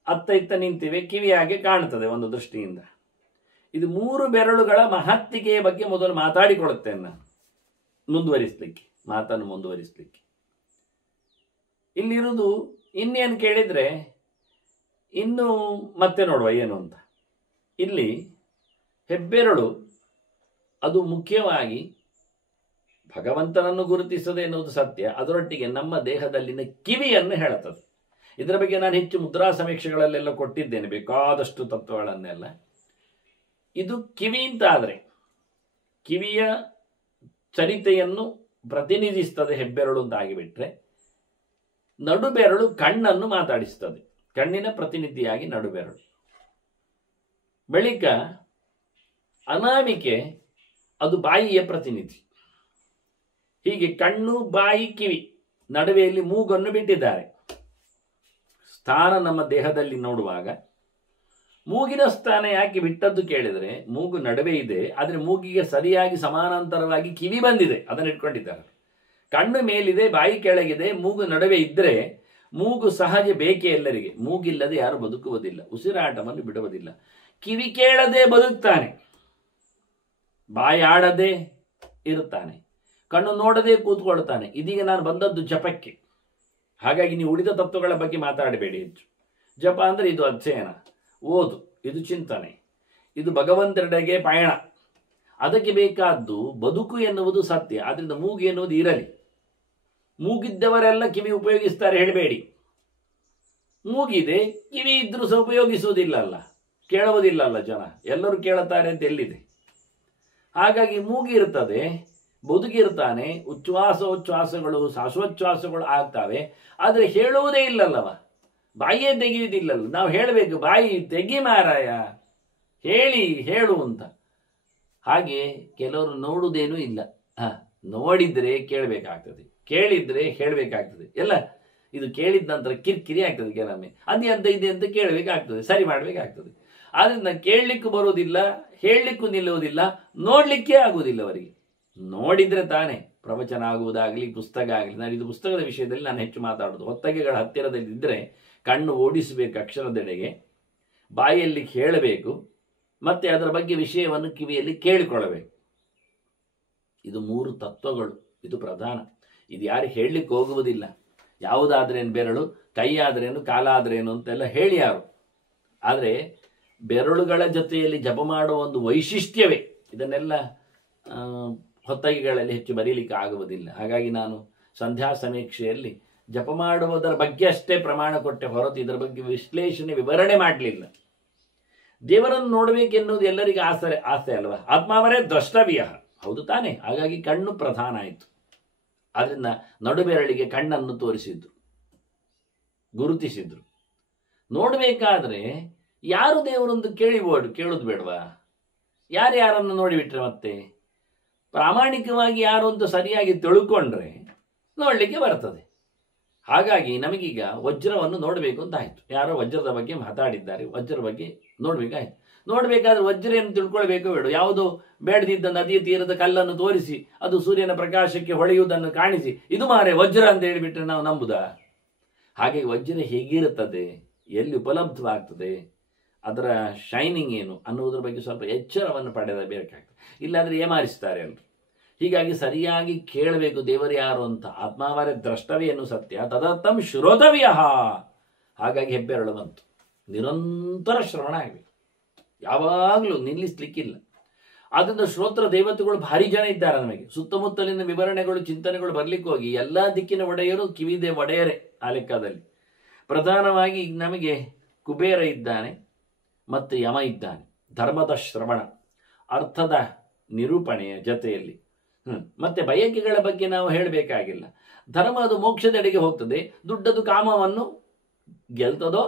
ಅತ್ತ ಇತ್ತ ನಿಂತಿವೆ, ಕಿವಿಯಾಗೆ ಕಾಣ್ತದೆ ಒಂದು ದೃಷ್ಟಿಯಿಂದ. ಇದು 3 ಬೆರಳುಗಳ ಮಹತ್ತಿಗೆಯ ಬಗ್ಗೆ ಮೊದಲು ಮಾತಾಡಿಕೊಳ್ಳುತ್ತೇನೆ ನಾನು, ಮಾತನ್ನು ಮುಂದುವರಿಸಲಿಕ್ಕೆ. ಇಲ್ಲಿರುವುದು ಇನ್ನೇನು ಕೇಳಿದರೆ ಇನ್ನು ಮತ್ತೆ ನೋಡುವ ಏನು ಅಂತ. ಇಲ್ಲಿ ಹೆಬ್ಬೆರಳು ಅದು ಮುಖ್ಯವಾಗಿ ಭಗವಂತನನ್ನು ಗುರುತಿಸದೆ ಎನ್ನುವುದು ಸತ್ಯ, ಅದರೊಟ್ಟಿಗೆ ನಮ್ಮ ದೇಹದಲ್ಲಿನ ಕಿವಿಯನ್ನು ಹೇಳುತ್ತದೆ. ಇದರ ಬಗ್ಗೆ ನಾನು ಹೆಚ್ಚು ಮುದ್ರಾ ಸಮೀಕ್ಷೆಗಳಲ್ಲೆಲ್ಲ ಕೊಟ್ಟಿದ್ದೇನೆ, ಬೇಕಾದಷ್ಟು ತತ್ವಗಳನ್ನೆಲ್ಲ. ಇದು ಕಿವಿ ಅಂತಾದರೆ ಕಿವಿಯ ಚರಿತೆಯನ್ನು ಪ್ರತಿನಿಧಿಸ್ತದೆ ಹೆಬ್ಬೆರಳು ಅಂತ ಆಗಿಬಿಟ್ರೆ, ನಡುಬೆರಳು ಕಣ್ಣನ್ನು ಮಾತಾಡಿಸ್ತದೆ, ಕಣ್ಣಿನ ಪ್ರತಿನಿಧಿಯಾಗಿ ನಡುಬೆರಳು. ಬಳಿಕ ಅನಾಮಿಕೆ ಅದು ಬಾಯಿಯ ಪ್ರತಿನಿಧಿ. ಹೀಗೆ ಕಣ್ಣು, ಬಾಯಿ, ಕಿವಿ, ನಡುವೆಯಲ್ಲಿ ಮೂಗನ್ನು ಬಿಟ್ಟಿದ್ದಾರೆ. ಸ್ಥಾನ ನಮ್ಮ ದೇಹದಲ್ಲಿ ನೋಡುವಾಗ ಮೂಗಿನ ಸ್ಥಾನ ಯಾಕೆ ಬಿಟ್ಟದ್ದು ಕೇಳಿದರೆ, ಮೂಗು ನಡುವೆ ಇದೆ, ಆದರೆ ಮೂಗಿಗೆ ಸರಿಯಾಗಿ ಸಮಾನಾಂತರವಾಗಿ ಕಿವಿ ಬಂದಿದೆ, ಅದನ್ನು ಇಟ್ಕೊಂಡಿದ್ದಾರೆ. ಕಣ್ಣು ಮೇಲಿದೆ, ಬಾಯಿ ಕೆಳಗಿದೆ, ಮೂಗು ನಡುವೆ ಇದ್ದರೆ ಮೂಗು ಸಹಜ ಬೇಕೇ ಎಲ್ಲರಿಗೆ. ಮೂಗಿಲ್ಲದೆ ಯಾರು ಬದುಕುವುದಿಲ್ಲ, ಉಸಿರಾಟವನ್ನು ಬಿಡುವುದಿಲ್ಲ. ಕಿವಿ ಕೇಳದೆ ಬದುಕ್ತಾನೆ, ಬಾಯಿ ಆಡದೆ ಇರುತ್ತಾನೆ, ಕಣ್ಣು ನೋಡದೆ ಕೂತ್ಕೊಳ್ತಾನೆ. ಇದೀಗ ನಾನು ಬಂದದ್ದು ಜಪಕ್ಕೆ. ಹಾಗಾಗಿ ನೀವು ಉಳಿದ ತತ್ವಗಳ ಬಗ್ಗೆ ಮಾತಾಡಬೇಡಿ ಹೆಚ್ಚು. ಜಪ ಅಂದರೆ ಇದು ಅಧ್ಯಯನ, ಓದು, ಇದು ಚಿಂತನೆ, ಇದು ಭಗವಂತರೆಡೆಗೆ ಪಯಣ. ಅದಕ್ಕೆ ಬೇಕಾದ್ದು ಬದುಕು ಎನ್ನುವುದು ಸತ್ಯ. ಆದ್ರಿಂದ ಮೂಗು ಎನ್ನುವುದು ಇರಲಿ. ಮೂಗಿದ್ದವರೆಲ್ಲ ಕಿವಿ ಉಪಯೋಗಿಸ್ತಾರೆ ಹೇಳಬೇಡಿ. ಮೂಗಿದೆ, ಕಿವಿ ಇದ್ರೂ ಸಹ ಉಪಯೋಗಿಸುವುದಿಲ್ಲಲ್ಲ, ಕೇಳುವುದಿಲ್ಲಲ್ಲ ಜನ. ಎಲ್ಲರೂ ಕೇಳುತ್ತಾರೆ ಅಂತ ಎಲ್ಲಿದೆ? ಹಾಗಾಗಿ ಮೂಗಿರ್ತದೆ, ಬದುಕಿರ್ತಾನೆ, ಉಚ್ಛ್ವಾಸೋಚ್ಛ್ವಾಸಗಳು ಶ್ವಾಸೋಚ್ಛ್ವಾಸಗಳು ಆಗ್ತವೆ, ಆದರೆ ಹೇಳುವುದೇ ಇಲ್ಲಲ್ಲವ, ಬಾಯಿಯೇ ತೆಗೆಯುವುದಿಲ್ಲಲ್ಲ. ನಾವು ಹೇಳಬೇಕು, ಬಾಯಿ ತೆಗಿ ಮಾರಾಯ, ಹೇಳು ಅಂತ. ಹಾಗೆ ಕೆಲವರು ನೋಡುವುದೇನೂ ಇಲ್ಲ. ನೋಡಿದ್ರೆ ಕೇಳಬೇಕಾಗ್ತದೆ, ಕೇಳಿದ್ರೆ ಹೇಳಬೇಕಾಗ್ತದೆ. ಎಲ್ಲ ಇದು ಕೇಳಿದ ನಂತರ ಕಿರಿಕಿರಿ ಆಗ್ತದೆ. ಕೆಲವೊಮ್ಮೆ ಅದೇ ಅಂತ ಇದೆ ಅಂತ ಕೇಳಬೇಕಾಗ್ತದೆ, ಸರಿ ಮಾಡಬೇಕಾಗ್ತದೆ. ಆದ್ರಿಂದ ಕೇಳಲಿಕ್ಕೂ ಬರುವುದಿಲ್ಲ, ಹೇಳಲಿಕ್ಕೂ ನಿಲ್ಲುವುದಿಲ್ಲ, ನೋಡಲಿಕ್ಕೆ ಆಗುವುದಿಲ್ಲ ಅವರಿಗೆ. ನೋಡಿದ್ರೆ ತಾನೇ ಪ್ರವಚನ ಆಗುವುದಾಗಲಿ, ಪುಸ್ತಕ ಆಗಲಿ. ನಾನು ಇದು ಪುಸ್ತಕದ ವಿಷಯದಲ್ಲಿ ನಾನು ಹೆಚ್ಚು ಮಾತಾಡೋದು. ಹೊತ್ತಗೆಗಳ ಹತ್ತಿರದಲ್ಲಿದ್ದರೆ ಕಣ್ಣು ಓಡಿಸಬೇಕು ಅಕ್ಷರದೆಡೆಗೆ, ಬಾಯಲ್ಲಿ ಕೇಳಬೇಕು, ಮತ್ತೆ ಅದರ ಬಗ್ಗೆ ವಿಷಯವನ್ನು ಕಿವಿಯಲ್ಲಿ ಕೇಳಿಕೊಳ್ಳಬೇಕು. ಇದು 3 ತತ್ವಗಳು, ಇದು ಪ್ರಧಾನ. ಇದು ಯಾರು ಹೇಳಲಿಕ್ಕೆ ಹೋಗುವುದಿಲ್ಲ. ಯಾವುದಾದ್ರೇನು ಬೆರಳು, ಕೈ ಆದ್ರೇನು, ಕಾಲ ಆದ್ರೇನು ಅಂತೆಲ್ಲ ಹೇಳಿ ಯಾರು. ಆದರೆ ಬೆರಳುಗಳ ಜೊತೆಯಲ್ಲಿ ಜಪ ಮಾಡುವ ಒಂದು ವೈಶಿಷ್ಟ್ಯವೇ. ಇದನ್ನೆಲ್ಲ ಹೊತ್ತಗೆಗಳಲ್ಲಿ ಹೆಚ್ಚು ಬರೀಲಿಕ್ಕೆ ಆಗುವುದಿಲ್ಲ. ಹಾಗಾಗಿ ನಾನು ಸಂಧ್ಯಾ ಸಮೀಕ್ಷೆಯಲ್ಲಿ ಜಪ ಮಾಡುವುದರ ಬಗ್ಗೆ ಅಷ್ಟೇ ಪ್ರಮಾಣ ಕೊಟ್ಟೆ ಹೊರತು ಇದರ ಬಗ್ಗೆ ವಿಶ್ಲೇಷಣೆ, ವಿವರಣೆ ಮಾಡಲಿಲ್ಲ. ದೇವರನ್ನು ನೋಡಬೇಕೆನ್ನುವುದು ಎಲ್ಲರಿಗೂ ಆಸೆ ಅಲ್ವಾ? ಆತ್ಮಾವರೇ ದ್ರಷ್ಟವ್ಯ, ಹೌದು ತಾನೆ? ಹಾಗಾಗಿ ಕಣ್ಣು ಪ್ರಧಾನ ಆಯಿತು. ಆದ್ರಿಂದ ನಡುಬೆರಳಿಗೆ ಕಣ್ಣನ್ನು ತೋರಿಸಿದ್ರು, ಗುರುತಿಸಿದ್ರು. ನೋಡಬೇಕಾದ್ರೆ ಯಾರು ದೇವರೊಂದು ಕೇಳುವುದು ಬೇಡವಾ? ಯಾರ್ಯಾರನ್ನು ನೋಡಿಬಿಟ್ರೆ ಮತ್ತೆ ಪ್ರಾಮಾಣಿಕವಾಗಿ ಯಾರು ಅಂತ ಸರಿಯಾಗಿ ತಿಳ್ಕೊಂಡ್ರೆ ನೋಡಲಿಕ್ಕೆ ಬರ್ತದೆ. ಹಾಗಾಗಿ ನಮಗೀಗ ವಜ್ರವನ್ನು ನೋಡಬೇಕು ಅಂತ ಆಯಿತು. ಯಾರೋ ವಜ್ರದ ಬಗ್ಗೆ ಮಾತಾಡಿದ್ದಾರೆ, ವಜ್ರದ ಬಗ್ಗೆ ನೋಡಬೇಕಾಯ್ತು. ನೋಡ್ಬೇಕಾದ್ರೆ ವಜ್ರೆಯನ್ನು ತಿಳ್ಕೊಳ್ಬೇಕು ಬೇಡ, ಯಾವುದು ಬೇಡದಿದ್ದ ನದಿಯ ತೀರದ ಕಲ್ಲನ್ನು ತೋರಿಸಿ ಅದು ಸೂರ್ಯನ ಪ್ರಕಾಶಕ್ಕೆ ಹೊಳೆಯುವುದನ್ನು ಕಾಣಿಸಿ ಇದು ಮಾರೆ ವಜ್ರ ಅಂತ ಹೇಳಿಬಿಟ್ರೆ ನಾವು ನಂಬುದಾ? ಹಾಗೆ ವಜ್ರ ಹೇಗಿರುತ್ತದೆ, ಎಲ್ಲಿ ಉಪಲಬ್ಧವಾಗ್ತದೆ, ಅದರ ಶೈನಿಂಗ್ ಏನು ಅನ್ನುವುದರ ಬಗ್ಗೆ ಸ್ವಲ್ಪ ಎಚ್ಚರವನ್ನು ಪಡೆಯಬೇಕಾಗ್ತದೆ. ಇಲ್ಲಾಂದ್ರೆ ಏಮಾರಿಸ್ತಾರೆ ಅಲ್ರಿ. ಹೀಗಾಗಿ ಸರಿಯಾಗಿ ಕೇಳಬೇಕು ದೇವರು ಯಾರು ಅಂತ. ಆತ್ಮಾವರ ದ್ರಷ್ಟವ್ಯನು ಸತ್ಯ ತದರ್ಥಂ ಶ್ರೋತವ್ಯ. ಹಾಗಾಗಿ ಹೆಬ್ಬೆರಳು ಬಂತು. ನಿರಂತರ ಶ್ರವಣ ಆಗಬೇಕು, ಯಾವಾಗಲೂ ನಿಲ್ಲಿಸ್ಲಿಕ್ಕಿಲ್ಲ. ಆದ್ದರಿಂದ ಶ್ರೋತ್ರ ದೇವತೆಗಳು ಭಾರಿ ಜನ ಇದ್ದಾರೆ ನಮಗೆ. ಸುತ್ತಮುತ್ತಲಿನ ವಿವರಣೆಗಳು ಚಿಂತನೆಗಳು ಬರ್ಲಿಕ್ಕೆ ಹೋಗಿ ಎಲ್ಲ ದಿಕ್ಕಿನ ಒಡೆಯರು ಕಿವಿದೆ ಒಡೆಯರೇ ಆ ಲೆಕ್ಕದಲ್ಲಿ. ಪ್ರಧಾನವಾಗಿ ನಮಗೆ ಕುಬೇರ ಇದ್ದಾನೆ ಮತ್ತು ಯಮ ಇದ್ದಾನೆ. ಧರ್ಮದ ಶ್ರವಣ, ಅರ್ಥದ ನಿರೂಪಣೆಯ ಜೊತೆಯಲ್ಲಿ ಮತ್ತೆ ಬಯಕೆಗಳ ಬಗ್ಗೆ ನಾವು ಹೇಳಬೇಕಾಗಿಲ್ಲ. ಧರ್ಮ ಅದು ಮೋಕ್ಷದೆಡೆಗೆ ಹೋಗ್ತದೆ, ದುಡ್ಡದು ಕಾಮವನ್ನು ಗೆಲ್ತದೋ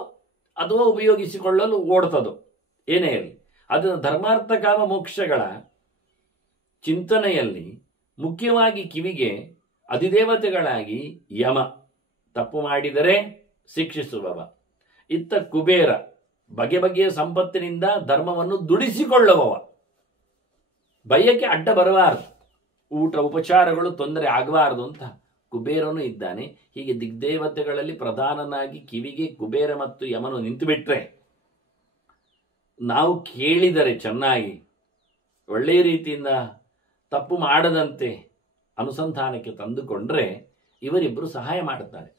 ಅಥವಾ ಉಪಯೋಗಿಸಿಕೊಳ್ಳಲು ಓಡ್ತದೋ ಏನೇ ಇರಲಿ. ಅದನ್ನು ಧರ್ಮಾರ್ಥ ಕಾಮ ಮೋಕ್ಷಗಳ ಚಿಂತನೆಯಲ್ಲಿ ಮುಖ್ಯವಾಗಿ ಕಿವಿಗೆ ಅಧಿದೇವತೆಗಳಾಗಿ ಯಮ, ತಪ್ಪು ಮಾಡಿದರೆ ಶಿಕ್ಷಿಸುವವ. ಇತ್ತ ಕುಬೇರ, ಬಗೆ ಬಗೆಯ ಸಂಪತ್ತಿನಿಂದ ಧರ್ಮವನ್ನು ದುಡಿಸಿಕೊಳ್ಳುವವ. ಬಯಕೆ ಅಡ್ಡ ಬರಬಾರದು, ಊಟ ಉಪಚಾರಗಳು ತೊಂದರೆ ಆಗಬಾರದು ಅಂತ ಕುಬೇರನು ಇದ್ದಾನೆ. ಹೀಗೆ ದಿಗ್ದೇವತೆಗಳಲ್ಲಿ ಪ್ರಧಾನನಾಗಿ ಕಿವಿಗೆ ಕುಬೇರ ಮತ್ತು ಯಮನು ನಿಂತು ಬಿಟ್ರೆ, ನಾವು ಕೇಳಿದರೆ ಚೆನ್ನಾಗಿ ಒಳ್ಳೆಯ ರೀತಿಯಿಂದ ತಪ್ಪು ಮಾಡದಂತೆ ಅನುಸಂಧಾನಕ್ಕೆ ತಂದುಕೊಂಡ್ರೆ ಇವರಿಬ್ಬರು ಸಹಾಯ ಮಾಡುತ್ತಾರೆ.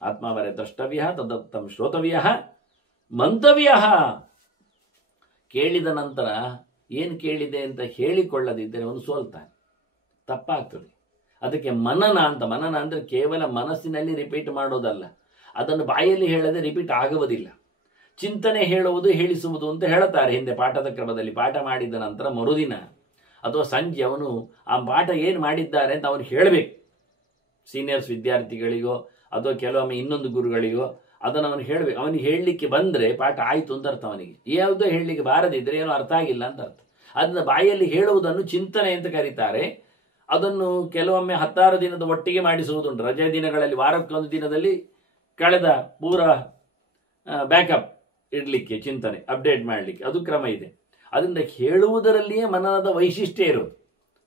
ಆತ್ಮಾವರೇ ದ್ರಷ್ಟವ್ಯ ತದರ್ಥಂ ಶ್ರೋತವ್ಯ ಮಂತವ್ಯ. ಕೇಳಿದ ನಂತರ ಏನು ಕೇಳಿದೆ ಅಂತ ಹೇಳಿಕೊಳ್ಳದಿದ್ದರೆ ಅವನು ಸೋಲ್ತಾನೆ, ತಪ್ಪಾಗ್ತದೆ. ಅದಕ್ಕೆ ಮನನ ಅಂತ. ಮನನ ಅಂದರೆ ಕೇವಲ ಮನಸ್ಸಿನಲ್ಲಿ ರಿಪೀಟ್ ಮಾಡೋದಲ್ಲ, ಅದನ್ನು ಬಾಯಲ್ಲಿ ಹೇಳದೆ ರಿಪೀಟ್ ಆಗುವುದಿಲ್ಲ. ಚಿಂತನೆ ಹೇಳುವುದು ಹೇಳಿಸುವುದು ಅಂತ ಹೇಳುತ್ತಾರೆ ಹಿಂದೆ ಪಾಠದ ಕ್ರಮದಲ್ಲಿ. ಪಾಠ ಮಾಡಿದ ನಂತರ ಮರುದಿನ ಅಥವಾ ಸಂಜೆ ಅವನು ಆ ಪಾಠ ಏನು ಮಾಡಿದ್ದಾರೆ ಅಂತ ಅವನು ಹೇಳಬೇಕು. ಸೀನಿಯರ್ಸ್ ವಿದ್ಯಾರ್ಥಿಗಳಿಗೋ ಅಥವಾ ಕೆಲವೊಮ್ಮೆ ಇನ್ನೊಂದು ಗುರುಗಳಿಗೋ ಅದನ್ನು ಅವನು ಹೇಳಬೇಕು. ಅವನಿಗೆ ಹೇಳಲಿಕ್ಕೆ ಬಂದರೆ ಪಾಠ ಆಯಿತು ಅಂತ ಅರ್ಥ. ಅವನಿಗೆ ಯಾವುದೋ ಹೇಳಲಿಕ್ಕೆ ಬಾರದಿದ್ದರೆ ಏನೋ ಅರ್ಥ ಆಗಿಲ್ಲ ಅಂತ ಅರ್ಥ. ಅದನ್ನು ಬಾಯಲ್ಲಿ ಹೇಳುವುದನ್ನು ಚಿಂತನೆ ಅಂತ ಕರೀತಾರೆ. ಅದನ್ನು ಕೆಲವೊಮ್ಮೆ 16 ದಿನದ ಒಟ್ಟಿಗೆ ಮಾಡಿಸುವುದುಂಟು. ರಜೆ ದಿನಗಳಲ್ಲಿ ವಾರಕ್ಕೊಂದು ದಿನದಲ್ಲಿ ಕಳೆದ ಪೂರ ಬ್ಯಾಕಪ್ ಇಡಲಿಕ್ಕೆ, ಚಿಂತನೆ ಅಪ್ಡೇಟ್ ಮಾಡಲಿಕ್ಕೆ ಅದು ಕ್ರಮ ಇದೆ. ಅದರಿಂದ ಹೇಳುವುದರಲ್ಲಿಯೇ ಮನನದ ವೈಶಿಷ್ಟ್ಯ ಇರೋದು.